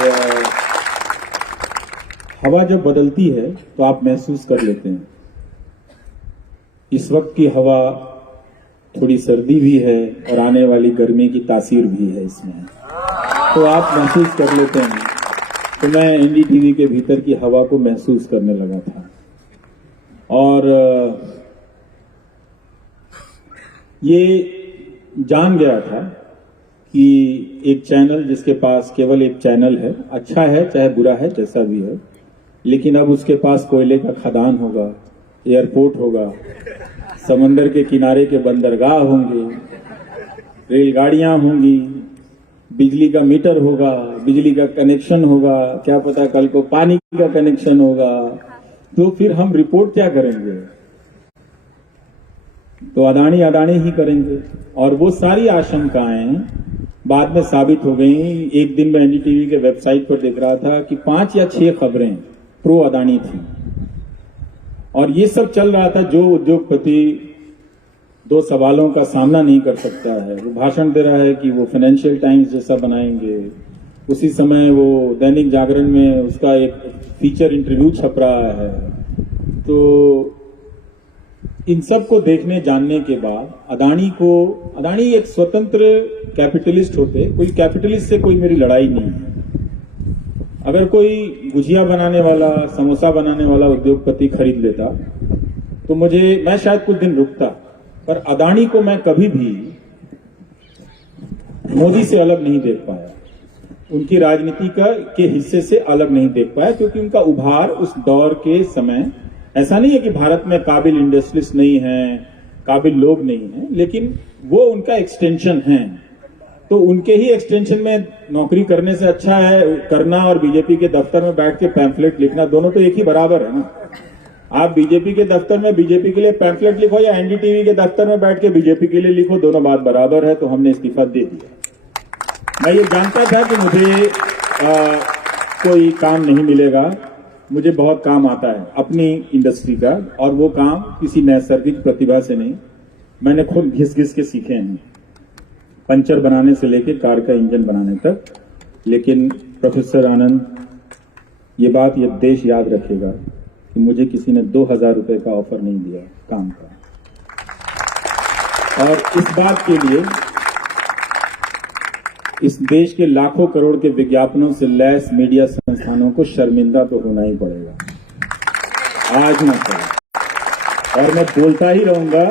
हवा जब बदलती है तो आप महसूस कर लेते हैं। इस वक्त की हवा थोड़ी सर्दी भी है और आने वाली गर्मी की तासीर भी है इसमें, तो आप महसूस कर लेते हैं। तो मैं एनडीटीवी के भीतर की हवा को महसूस करने लगा था और ये जान गया था कि एक चैनल जिसके पास केवल एक चैनल है, अच्छा है चाहे बुरा है जैसा भी है, लेकिन अब उसके पास कोयले का खदान होगा, एयरपोर्ट होगा, समंदर के किनारे के बंदरगाह होंगे, रेलगाड़ियां होंगी, बिजली का मीटर होगा, बिजली का कनेक्शन होगा, क्या पता कल को पानी का कनेक्शन होगा। तो फिर हम रिपोर्ट क्या करेंगे? तो अदानी ही करेंगे। और वो सारी आशंकाएं बाद में साबित हो गई। एक दिन मैं एनडीटीवी के वेबसाइट पर देख रहा था कि 5 या 6 खबरें प्रो अदानी थी और ये सब चल रहा था। जो उद्योगपति 2 सवालों का सामना नहीं कर सकता है, वो भाषण दे रहा है कि वो फाइनेंशियल टाइम्स जैसा बनाएंगे। उसी समय वो दैनिक जागरण में उसका एक फीचर इंटरव्यू छप रहा है। तो इन सब को देखने जानने के बाद अदानी एक स्वतंत्र कैपिटलिस्ट होते, कोई कैपिटलिस्ट से कोई मेरी लड़ाई नहीं है। अगर कोई गुजिया बनाने वाला, समोसा बनाने वाला उद्योगपति खरीद लेता तो मैं शायद कुछ दिन रुकता, पर अदानी को मैं कभी भी मोदी से अलग नहीं देख पाया, उनकी राजनीति के हिस्से से अलग नहीं देख पाया, क्योंकि उनका उभार उस दौर के समय, ऐसा नहीं है कि भारत में काबिल इंडस्ट्रियलिस्ट नहीं है, काबिल लोग नहीं हैं, लेकिन वो उनका एक्सटेंशन है। तो उनके ही एक्सटेंशन में नौकरी करने से अच्छा है करना और बीजेपी के दफ्तर में बैठ के पैम्फलेट लिखना, दोनों तो एक ही बराबर है ना। आप बीजेपी के दफ्तर में बीजेपी के लिए पैम्फलेट लिखो या एनडीटीवी के दफ्तर में बैठ के बीजेपी के लिए लिखो, दोनों बात बराबर है। तो हमने इस्तीफा दे दिया। मैं ये जानता था कि मुझे कोई काम नहीं मिलेगा, मुझे बहुत काम आता है अपनी इंडस्ट्री का, और वो काम किसी नैसर्गिक प्रतिभा से नहीं, मैंने खुद घिस घिस के सीखे हैं, पंचर बनाने से लेकर कार का इंजन बनाने तक। लेकिन प्रोफेसर आनंद, ये बात ये देश याद रखेगा कि मुझे किसी ने 2000 रुपए का ऑफर नहीं दिया काम का, और इस बात के लिए इस देश के लाखों करोड़ के विज्ञापनों से लैस मीडिया संस्थानों को शर्मिंदा तो होना ही पड़ेगा, आज ना करें। और मैं बोलता ही रहूंगा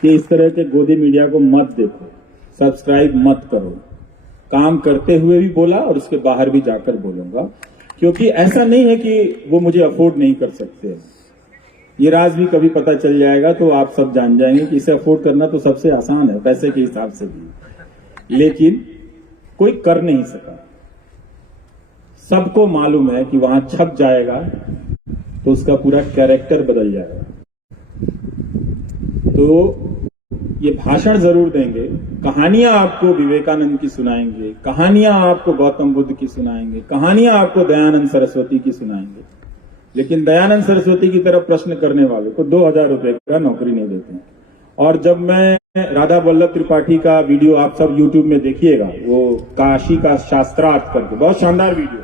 कि इस तरह के गोदी मीडिया को मत देखो, सब्सक्राइब मत करो। काम करते हुए भी बोला और उसके बाहर भी जाकर बोलूंगा, क्योंकि ऐसा नहीं है कि वो मुझे अफोर्ड नहीं कर सकते। ये राज भी कभी पता चल जाएगा तो आप सब जान जाएंगे कि इसे अफोर्ड करना तो सबसे आसान है पैसे के हिसाब से भी, लेकिन कोई कर नहीं सका। सबको मालूम है कि वहां छप जाएगा तो उसका पूरा कैरेक्टर बदल जाएगा। तो ये भाषण जरूर देंगे, कहानियां आपको विवेकानंद की सुनाएंगे, कहानियां आपको गौतम बुद्ध की सुनाएंगे, कहानियां आपको दयानंद सरस्वती की सुनाएंगे, लेकिन दयानंद सरस्वती की तरफ प्रश्न करने वाले को 2000 रुपए का नौकरी नहीं देते। और जब मैं राधा वल्लभ त्रिपाठी का वीडियो आप सब यूट्यूब में देखिएगा, वो काशी का शास्त्रार्थ करके, बहुत शानदार वीडियो,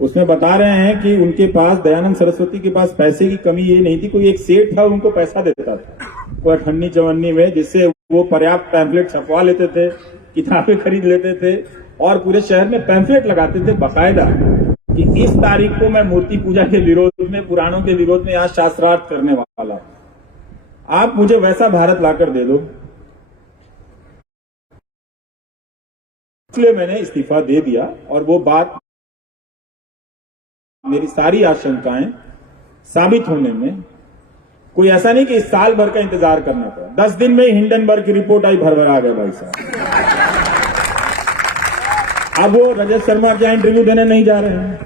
उसमें बता रहे हैं कि उनके पास, दयानंद सरस्वती के पास पैसे की कमी ये नहीं थी, कोई एक सेठ था उनको पैसा देता था वो अठन्नी चवन्नी में, जिससे वो पर्याप्त पैम्फलेट छपवा लेते थे, किताबें खरीद लेते थे और पूरे शहर में पैम्फलेट लगाते थे बाकायदा कि इस तारीख को मैं मूर्ति पूजा के विरोध में, पुराणों के विरोध में यहाँ शास्त्रार्थ करने वाला हूं, आप मुझे वैसा भारत लाकर दे दो। इसलिए मैंने इस्तीफा दे दिया, और वो बात, मेरी सारी आशंकाएं साबित होने में कोई ऐसा नहीं कि इस साल भर का इंतजार करना पड़ा। 10 दिन में हिंडनबर्ग की रिपोर्ट आई, भरभरा गए भाई साहब। अब वो रजत शर्मा क्या इंटरव्यू देने नहीं जा रहे हैं,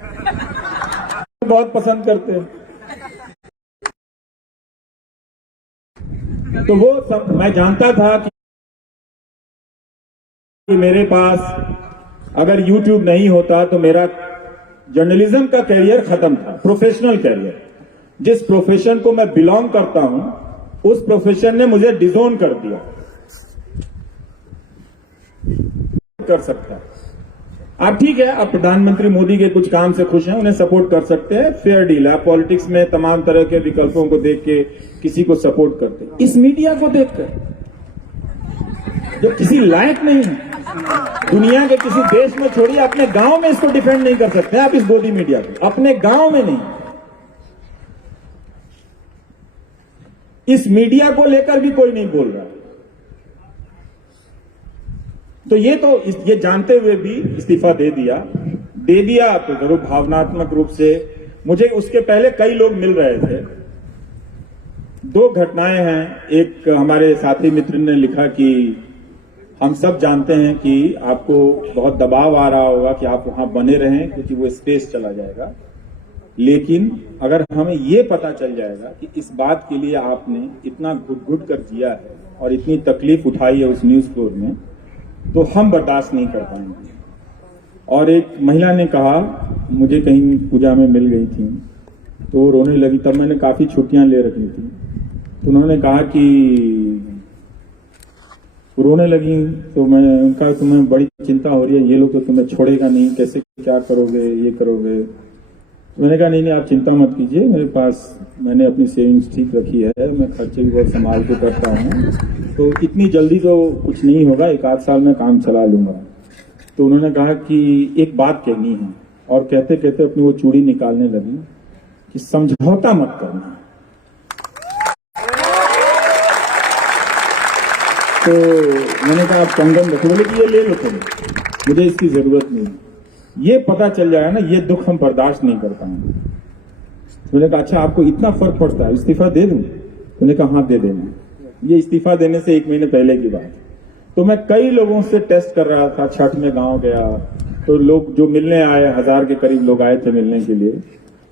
बहुत पसंद करते हैं। तो वो सब मैं जानता था कि मेरे पास अगर YouTube नहीं होता तो मेरा जर्नलिज्म का कैरियर खत्म था, प्रोफेशनल कैरियर। जिस प्रोफेशन को मैं बिलोंग करता हूं, उस प्रोफेशन ने मुझे डिजोन कर दिया। कर सकता आप, ठीक है, आप प्रधानमंत्री मोदी के कुछ काम से खुश हैं, उन्हें सपोर्ट कर सकते हैं, फेयर डील है। पॉलिटिक्स में तमाम तरह के विकल्पों को देख के किसी को सपोर्ट करते हैं। इस मीडिया को देखकर जो किसी लायक नहीं है, दुनिया के किसी देश में छोड़िए, अपने गांव में इसको डिफेंड नहीं कर सकते आप, इस गोदी मीडिया को, अपने गांव में नहीं। इस मीडिया को लेकर भी कोई नहीं बोल रहा। तो ये जानते हुए भी इस्तीफा दे दिया तो जरूर भावनात्मक रूप से मुझे उसके पहले कई लोग मिल रहे थे। 2 घटनाएं हैं। एक हमारे साथी मित्र ने लिखा कि हम सब जानते हैं कि आपको बहुत दबाव आ रहा होगा कि आप वहां बने रहें क्योंकि वो स्पेस चला जाएगा, लेकिन अगर हमें ये पता चल जाएगा कि इस बात के लिए आपने इतना घुट-घुट कर जिया है और इतनी तकलीफ उठाई है उस न्यूज फ्लोर में, तो हम बर्दाश्त नहीं कर पाएंगे। और एक महिला ने कहा, मुझे कहीं पूजा में मिल गई थी तो वो रोने लगी, तब मैंने काफी छुट्टियां ले रखी थी, तो उन्होंने कहा कि रोने लगी, तो मैं उनका, तुम्हें बड़ी चिंता हो रही है, ये लोग तो तुम्हें छोड़ेगा नहीं, कैसे क्या करोगे, ये करोगे। मैंने कहा नहीं आप चिंता मत कीजिए, मेरे पास मैंने अपनी सेविंग्स ठीक रखी है, मैं खर्चे भी बहुत संभाल के करता हूँ, तो इतनी जल्दी तो कुछ नहीं होगा, 1 आध साल में काम चला लूंगा। तो उन्होंने कहा कि एक बात कहनी है, और कहते कहते अपनी वो चूड़ी निकालने लगी कि समझौता मत करना। तो मैंने कहा आप कंगन रखो, बोले कि ये ले लो तुम, मुझे इसकी जरूरत नहीं, ये पता चल जाएगा ना ये दुख हम बर्दाश्त नहीं कर पाएंगे। मैंने कहा अच्छा आपको इतना फर्क पड़ता है, इस्तीफा दे दूं? मैंने कहा हाँ दे देना। ये इस्तीफा देने से 1 महीने पहले की बात। तो मैं कई लोगों से टेस्ट कर रहा था, छठ में गांव गया तो लोग जो मिलने आए, 1000 के करीब लोग आए थे मिलने के लिए,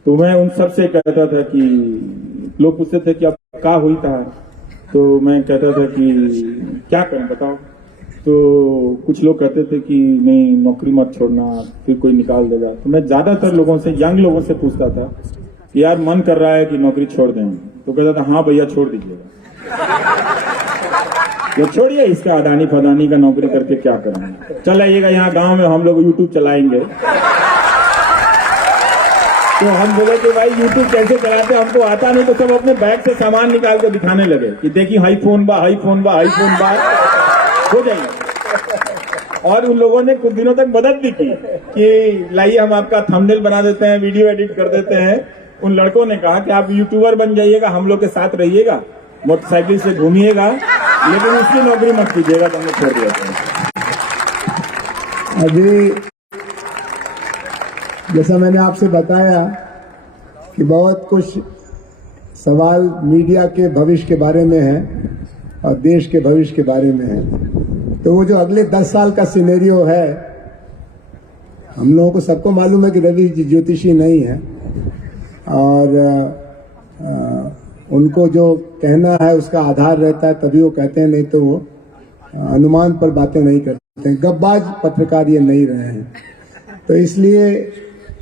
तो मैं उन सबसे कहता था कि लोग पूछते थे कि अब क्या हुई था, तो मैं कहता था कि क्या करें बताओ। तो कुछ लोग कहते थे कि नहीं नौकरी मत छोड़ना, फिर कोई निकाल देगा। तो मैं ज्यादातर लोगों से, यंग लोगों से पूछता था कि यार मन कर रहा है कि नौकरी छोड़ दें, तो कहता था हाँ भैया छोड़ दीजिएगा, ये छोड़िए इसका अडानी फदानी का नौकरी करके क्या करेंगे, चल आइएगा यहाँ गांव में हम लोग यूट्यूब चलाएंगे। तो हम बोले कि भाई यूट्यूब कैसे चलाते, हमको आता नहीं। तो सब अपने बैग से सामान निकाल के दिखाने लगे कि देखिए हाई फोन बा, हाई फोन बा, हाई फोन बा, हो जाएगा। और उन लोगों ने कुछ दिनों तक मदद भी की कि लाइए हम आपका थंबनेल बना देते हैं, वीडियो एडिट कर देते हैं। उन लड़कों ने कहा कि आप यूट्यूबर बन जाइएगा, हम लोग के साथ रहिएगा, मोटरसाइकिल से घूमिएगा, लेकिन उसकी नौकरी मत कीजिएगा। तो हमने छोड़ दिया था। अभी जैसा मैंने आपसे बताया कि बहुत कुछ सवाल मीडिया के भविष्य के बारे में है और देश के भविष्य के बारे में है। तो वो जो अगले 10 साल का सिनेरियो है, हम लोगों को सबको मालूम है कि रवि जी ज्योतिषी नहीं है और उनको जो कहना है उसका आधार रहता है, तभी वो कहते हैं, नहीं तो वो अनुमान पर बातें नहीं करते हैं। गब्बाज पत्रकार ये नहीं रहे हैं, तो इसलिए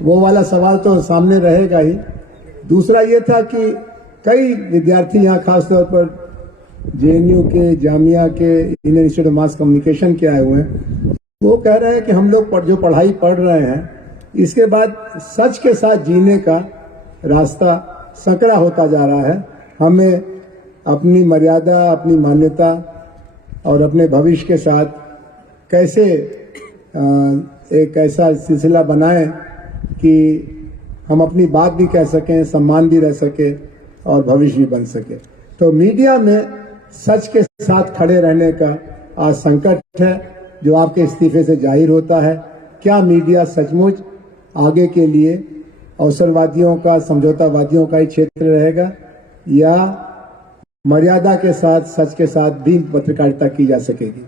वो वाला सवाल तो सामने रहेगा ही। दूसरा ये था कि कई विद्यार्थी यहाँ खासतौर पर जेएनयू के, जामिया के, Indian institute of mass communication के आए हुए हैं, वो कह रहे हैं कि हम लोग जो पढ़ाई पढ़ रहे हैं, इसके बाद सच के साथ जीने का रास्ता संकरा होता जा रहा है। हमें अपनी मर्यादा, अपनी मान्यता और अपने भविष्य के साथ कैसे एक ऐसा सिलसिला बनाएं कि हम अपनी बात भी कह सकें, सम्मान भी रह सके और भविष्य भी बन सके। तो मीडिया में सच के साथ खड़े रहने का आज संकट है, जो आपके इस्तीफे से जाहिर होता है। क्या मीडिया सचमुच आगे के लिए अवसरवादियों का, समझौतावादियों का ही क्षेत्र रहेगा, या मर्यादा के साथ, सच के साथ भी पत्रकारिता की जा सकेगी?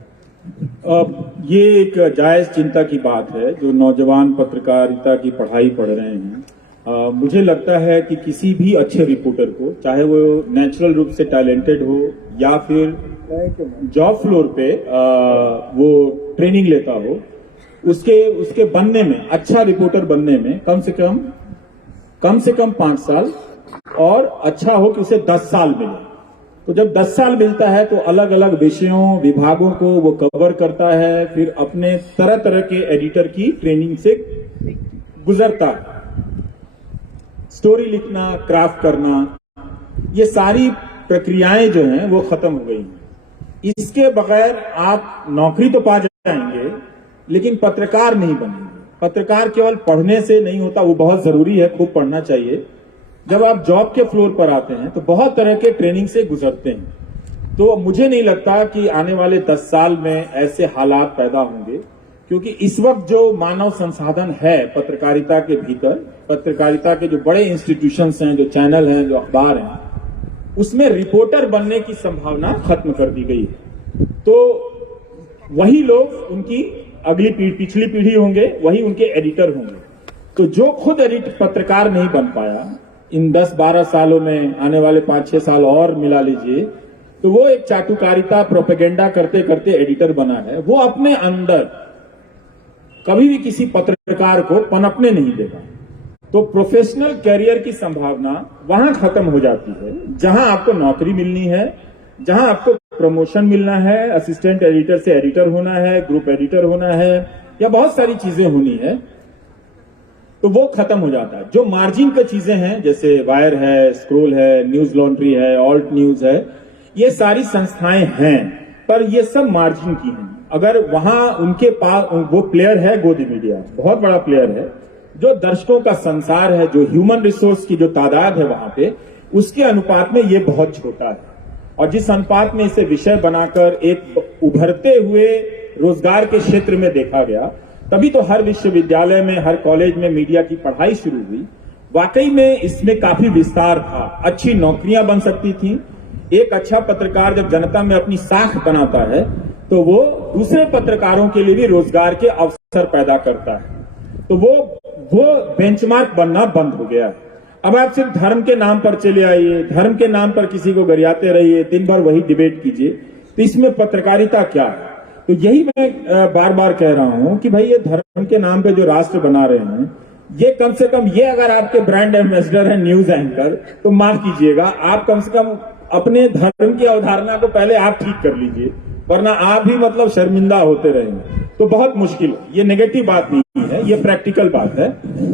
ये एक जायज चिंता की बात है जो नौजवान पत्रकारिता की पढ़ाई पढ़ रहे हैं। मुझे लगता है कि किसी भी अच्छे रिपोर्टर को, चाहे वो नेचुरल रूप से टैलेंटेड हो या फिर जॉब फ्लोर पे वो ट्रेनिंग लेता हो, उसके बनने में, अच्छा रिपोर्टर बनने में कम से कम 5 साल, और अच्छा हो कि उसे 10 साल मिले। तो जब 10 साल मिलता है तो अलग अलग विषयों, विभागों को वो कवर करता है, फिर अपने तरह तरह के एडिटर की ट्रेनिंग से गुजरता है। स्टोरी लिखना, क्राफ्ट करना, ये सारी प्रक्रियाएं जो हैं वो खत्म हो गई हैं। इसके बगैर आप नौकरी तो पा जाएंगे लेकिन पत्रकार नहीं बनेंगे। पत्रकार केवल पढ़ने से नहीं होता, वो बहुत जरूरी है, खूब पढ़ना चाहिए। जब आप जॉब के फ्लोर पर आते हैं तो बहुत तरह के ट्रेनिंग से गुजरते हैं। तो मुझे नहीं लगता कि आने वाले 10 साल में ऐसे हालात पैदा होंगे, क्योंकि इस वक्त जो मानव संसाधन है पत्रकारिता के भीतर, पत्रकारिता के जो बड़े इंस्टीट्यूशंस हैं, जो चैनल हैं, जो अखबार हैं, उसमें रिपोर्टर बनने की संभावना खत्म कर दी गई है। तो वही लोग उनकी अगली पिछली पीढ़ी होंगे, वही उनके एडिटर होंगे। तो जो खुद पत्रकार नहीं बन पाया, इन 10-12 सालों में, आने वाले 5-6 साल और मिला लीजिए, तो वो एक चाटुकारिता, प्रोपेगेंडा करते करते एडिटर बना है। वो अपने अंदर कभी भी किसी पत्रकार को पनपने नहीं देगा। तो प्रोफेशनल कैरियर की संभावना वहां खत्म हो जाती है जहां आपको नौकरी मिलनी है, जहां आपको प्रमोशन मिलना है, असिस्टेंट एडिटर से एडिटर होना है, ग्रुप एडिटर होना है, या बहुत सारी चीजें होनी है। तो वो खत्म हो जाता है। जो मार्जिन पे चीजें हैं जैसे वायर है, स्क्रोल है, न्यूज लॉन्ड्री है, ऑल्ट न्यूज है, ये सारी संस्थाएं हैं, पर ये सब मार्जिन की हैं। अगर वहां उनके पास वो प्लेयर है, गोदी मीडिया बहुत बड़ा प्लेयर है, जो दर्शकों का संसार है, जो ह्यूमन रिसोर्स की जो तादाद है वहां पे, उसके अनुपात में ये बहुत छोटा है। और जिस अनुपात में इसे विषय बनाकर एक उभरते हुए रोजगार के क्षेत्र में देखा गया, तभी तो हर विश्वविद्यालय में, हर कॉलेज में मीडिया की पढ़ाई शुरू हुई। वाकई में इसमें काफी विस्तार था, अच्छी नौकरियां बन सकती थी। एक अच्छा पत्रकार जब जनता में अपनी साख बनाता है तो वो दूसरे पत्रकारों के लिए भी रोजगार के अवसर पैदा करता है। तो वो बेंचमार्क बनना बंद हो गया है। अब आप सिर्फ धर्म के नाम पर चले आइए, धर्म के नाम पर किसी को गरियाते रहिए, दिन भर वही डिबेट कीजिए, तो इसमें पत्रकारिता क्या है? तो यही मैं बार बार कह रहा हूं कि भाई ये धर्म के नाम पे जो राष्ट्र बना रहे हैं, ये कम से कम, ये अगर आपके ब्रांड एम्बेसडर है न्यूज एंकर, तो माफ कीजिएगा, आप कम से कम अपने धर्म की अवधारणा को पहले आप ठीक कर लीजिए, वरना आप ही मतलब शर्मिंदा होते रहेंगे। तो बहुत मुश्किल है। ये नेगेटिव बात नहीं है, ये प्रैक्टिकल बात है।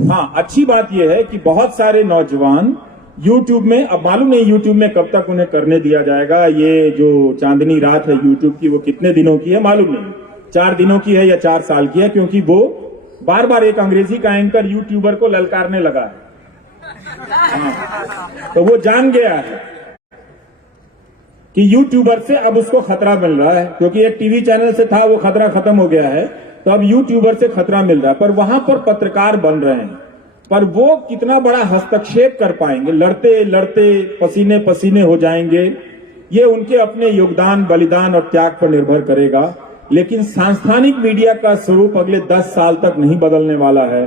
हाँ, अच्छी बात यह है कि बहुत सारे नौजवान YouTube में, अब मालूम नहीं YouTube में कब तक उन्हें करने दिया जाएगा। ये जो चांदनी रात है YouTube की, वो कितने दिनों की है मालूम नहीं, 4 दिनों की है या 4 साल की है, क्योंकि वो बार बार एक अंग्रेजी का एंकर यूट्यूबर को ललकारने लगा है। हाँ, तो वो जान गया है कि यूट्यूबर से अब उसको खतरा मिल रहा है, क्योंकि एक टीवी चैनल से था वो खतरा खत्म हो गया है, तो अब यूट्यूबर से खतरा मिल रहा है। पर वहां पर पत्रकार बन रहे हैं, पर वो कितना बड़ा हस्तक्षेप कर पाएंगे, लड़ते लड़ते पसीने पसीने हो जाएंगे, ये उनके अपने योगदान, बलिदान और त्याग पर निर्भर करेगा। लेकिन सांस्थानिक मीडिया का स्वरूप अगले 10 साल तक नहीं बदलने वाला है,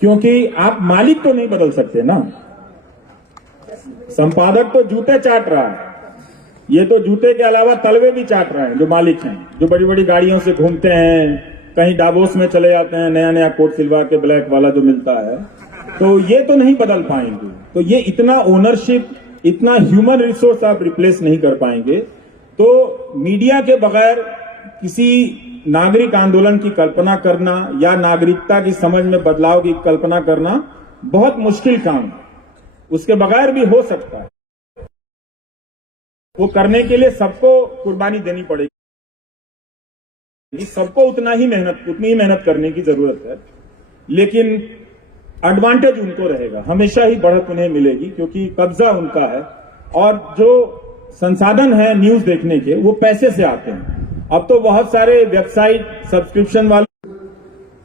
क्योंकि आप मालिक तो नहीं बदल सकते ना। संपादक तो जूते चाट रहा है, ये तो जूते के अलावा तलवे भी चाट रहे हैं जो मालिक हैं, जो बड़ी बड़ी गाड़ियों से घूमते हैं, कहीं डाबोस में चले जाते हैं, नया नया कोट सिलवा के ब्लैक वाला जो मिलता है, तो ये तो नहीं बदल पाएंगे। तो ये इतना ओनरशिप, इतना ह्यूमन रिसोर्स आप रिप्लेस नहीं कर पाएंगे। तो मीडिया के बगैर किसी नागरिक आंदोलन की कल्पना करना या नागरिकता की समझ में बदलाव की कल्पना करना बहुत मुश्किल काम है। उसके बगैर भी हो सकता है, वो करने के लिए सबको कुर्बानी देनी पड़ेगी, सबको उतनी ही मेहनत करने की जरूरत है। लेकिन एडवांटेज उनको रहेगा, हमेशा ही बढ़त उन्हें मिलेगी, क्योंकि कब्जा उनका है। और जो संसाधन है न्यूज देखने के, वो पैसे से आते हैं। अब तो बहुत सारे वेबसाइट सब्सक्रिप्शन वाले,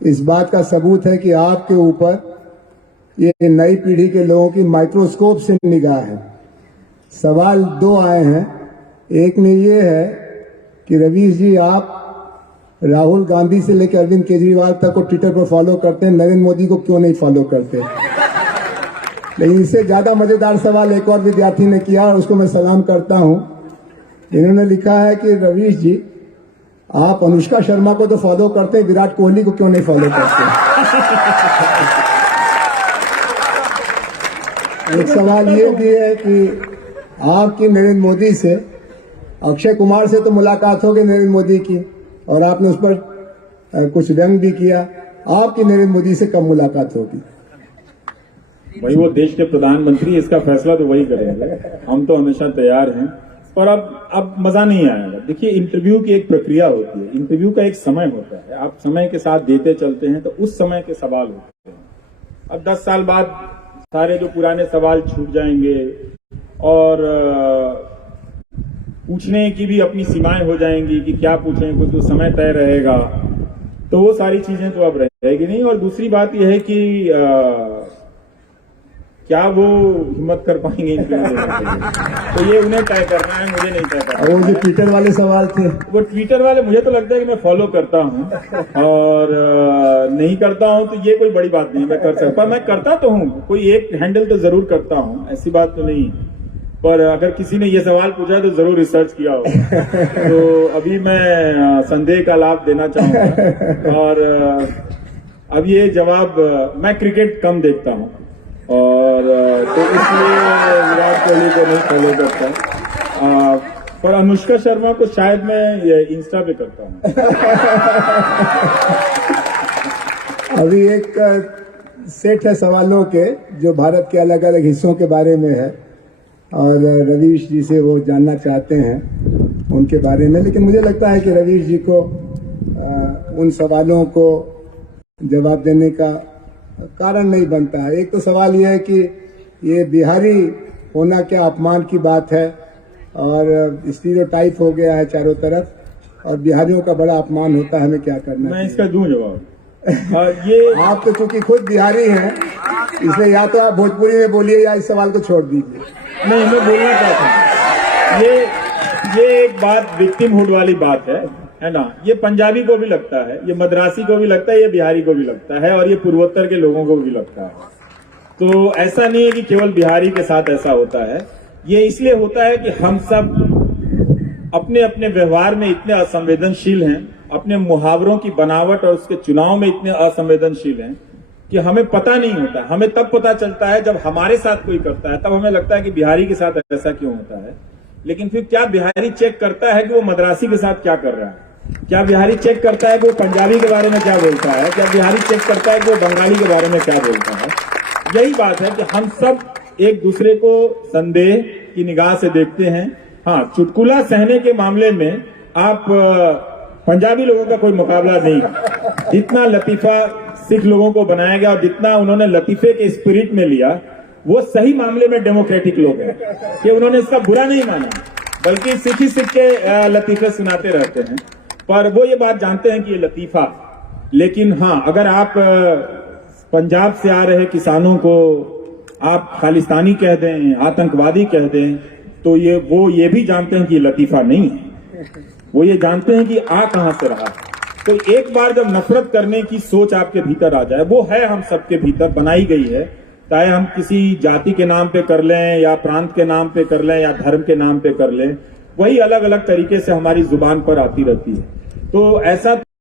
इस बात का सबूत है कि आपके ऊपर ये नई पीढ़ी के लोगों की माइक्रोस्कोप से निगाह है। सवाल 2 आए हैं। एक में ये है कि रवीश जी, आप राहुल गांधी से लेकर अरविंद केजरीवाल तक को ट्विटर पर फॉलो करते हैं, नरेंद्र मोदी को क्यों नहीं फॉलो करते? लेकिन इससे ज्यादा मजेदार सवाल एक और विद्यार्थी ने किया, और उसको मैं सलाम करता हूं। इन्होंने लिखा है कि रवीश जी, आप अनुष्का शर्मा को तो फॉलो करते हैं, विराट कोहली को क्यों नहीं फॉलो करते? एक सवाल ये भी है कि आपकी नरेंद्र मोदी से, अक्षय कुमार से तो मुलाकात होगी नरेंद्र मोदी की, और आपने उस पर कुछ व्यंग भी किया, आपकी नरेंद्र मोदी से कब मुलाकात होगी? भाई वो देश के प्रधानमंत्री, इसका फैसला तो वही करेंगे, हम तो हमेशा तैयार हैं। पर अब मजा नहीं आएगा। देखिए, इंटरव्यू की एक प्रक्रिया होती है, इंटरव्यू का एक समय होता है, आप समय के साथ देते चलते हैं, तो उस समय के सवाल होते हैं। अब 10 साल बाद सारे जो पुराने सवाल छूट जाएंगे, और पूछने की भी अपनी सीमाएं हो जाएंगी कि क्या पूछें, कुछ तो समय तय रहेगा, तो वो सारी चीजें तो अब रहेगी नहीं। और दूसरी बात यह है कि क्या वो हिम्मत कर पाएंगे तो ये उन्हें तय करना है, मुझे नहीं तय करना। वो जो ट्विटर वाले सवाल थे, वो ट्विटर वाले मुझे तो लगता है कि मैं फॉलो करता हूं, और नहीं करता हूं तो ये कोई बड़ी बात नहीं, मैं कर सकता, मैं करता तो हूं, कोई एक हैंडल तो जरूर करता हूं, ऐसी बात तो नहीं। पर अगर किसी ने ये सवाल पूछा तो जरूर रिसर्च किया होगा। तो अभी मैं संदेह का लाभ देना चाहूंगा। और अब ये जवाब, मैं क्रिकेट कम देखता हूं, और तो इसलिए विराट कोहली को नहीं फॉलो करता, पर अनुष्का शर्मा को शायद मैं इंस्टा पे करता हूं। अभी एक सेट है सवालों के जो भारत के अलग अलग हिस्सों के बारे में है और रवीश जी से वो जानना चाहते हैं उनके बारे में। लेकिन मुझे लगता है कि रवीश जी को उन सवालों को जवाब देने का कारण नहीं बनता है। एक तो सवाल यह है कि ये बिहारी होना क्या अपमान की बात है और स्टीरियोटाइप हो गया है चारों तरफ और बिहारियों का बड़ा अपमान होता है, हमें क्या करना मैं चाहिए? इसका दूं जवाब। ये आप तो चूंकि खुद बिहारी हैं इसलिए या तो आप भोजपुरी में बोलिए या इस सवाल को छोड़ दीजिए। नहीं, मैं बोलना चाहता हूँ ये एक बात विक्टिमहुड वाली बात है ना। ये पंजाबी को भी लगता है, ये मद्रासी को भी लगता है, ये बिहारी को भी लगता है और ये पूर्वोत्तर के लोगों को भी लगता है। तो ऐसा नहीं है कि केवल बिहारी के साथ ऐसा होता है। ये इसलिए होता है कि हम सब अपने अपने व्यवहार में इतने असंवेदनशील हैं, अपने मुहावरों की बनावट और उसके चुनाव में इतने असंवेदनशील हैं कि हमें पता नहीं होता। हमें तब पता चलता है जब हमारे साथ कोई करता है, तब हमें लगता है कि बिहारी के साथ ऐसा क्यों होता है। लेकिन फिर क्या बिहारी चेक करता है कि वो मद्रासी के साथ क्या कर रहा है? क्या बिहारी चेक करता है कि वो पंजाबी के बारे में क्या बोलता है? क्या बिहारी चेक करता है कि वो बंगाली के बारे में क्या बोलता है? यही बात है कि हम सब एक दूसरे को संदेह की निगाह से देखते हैं। हाँ, चुटकुला सहने के मामले में आप पंजाबी लोगों का कोई मुकाबला नहीं है। जितना लतीफा सिख लोगों को बनाया गया और जितना उन्होंने लतीफे के स्पिरिट में लिया, वो सही मामले में डेमोक्रेटिक लोग हैं कि उन्होंने इसका बुरा नहीं माना, बल्कि सिख ही सिख के लतीफे सुनाते रहते हैं। पर वो ये बात जानते हैं कि ये लतीफा। लेकिन हाँ, अगर आप पंजाब से आ रहे किसानों को आप खालिस्तानी कह दें, आतंकवादी कह दें, तो वो ये भी जानते हैं कि ये लतीफा नहीं है। वो ये जानते हैं कि आ कहां से रहा है। तो एक बार जब नफरत करने की सोच आपके भीतर आ जाए, वो है हम सबके भीतर बनाई गई है, चाहे हम किसी जाति के नाम पे कर लें या प्रांत के नाम पे कर लें या धर्म के नाम पे कर लें, वही अलग अलग तरीके से हमारी जुबान पर आती रहती है। तो ऐसा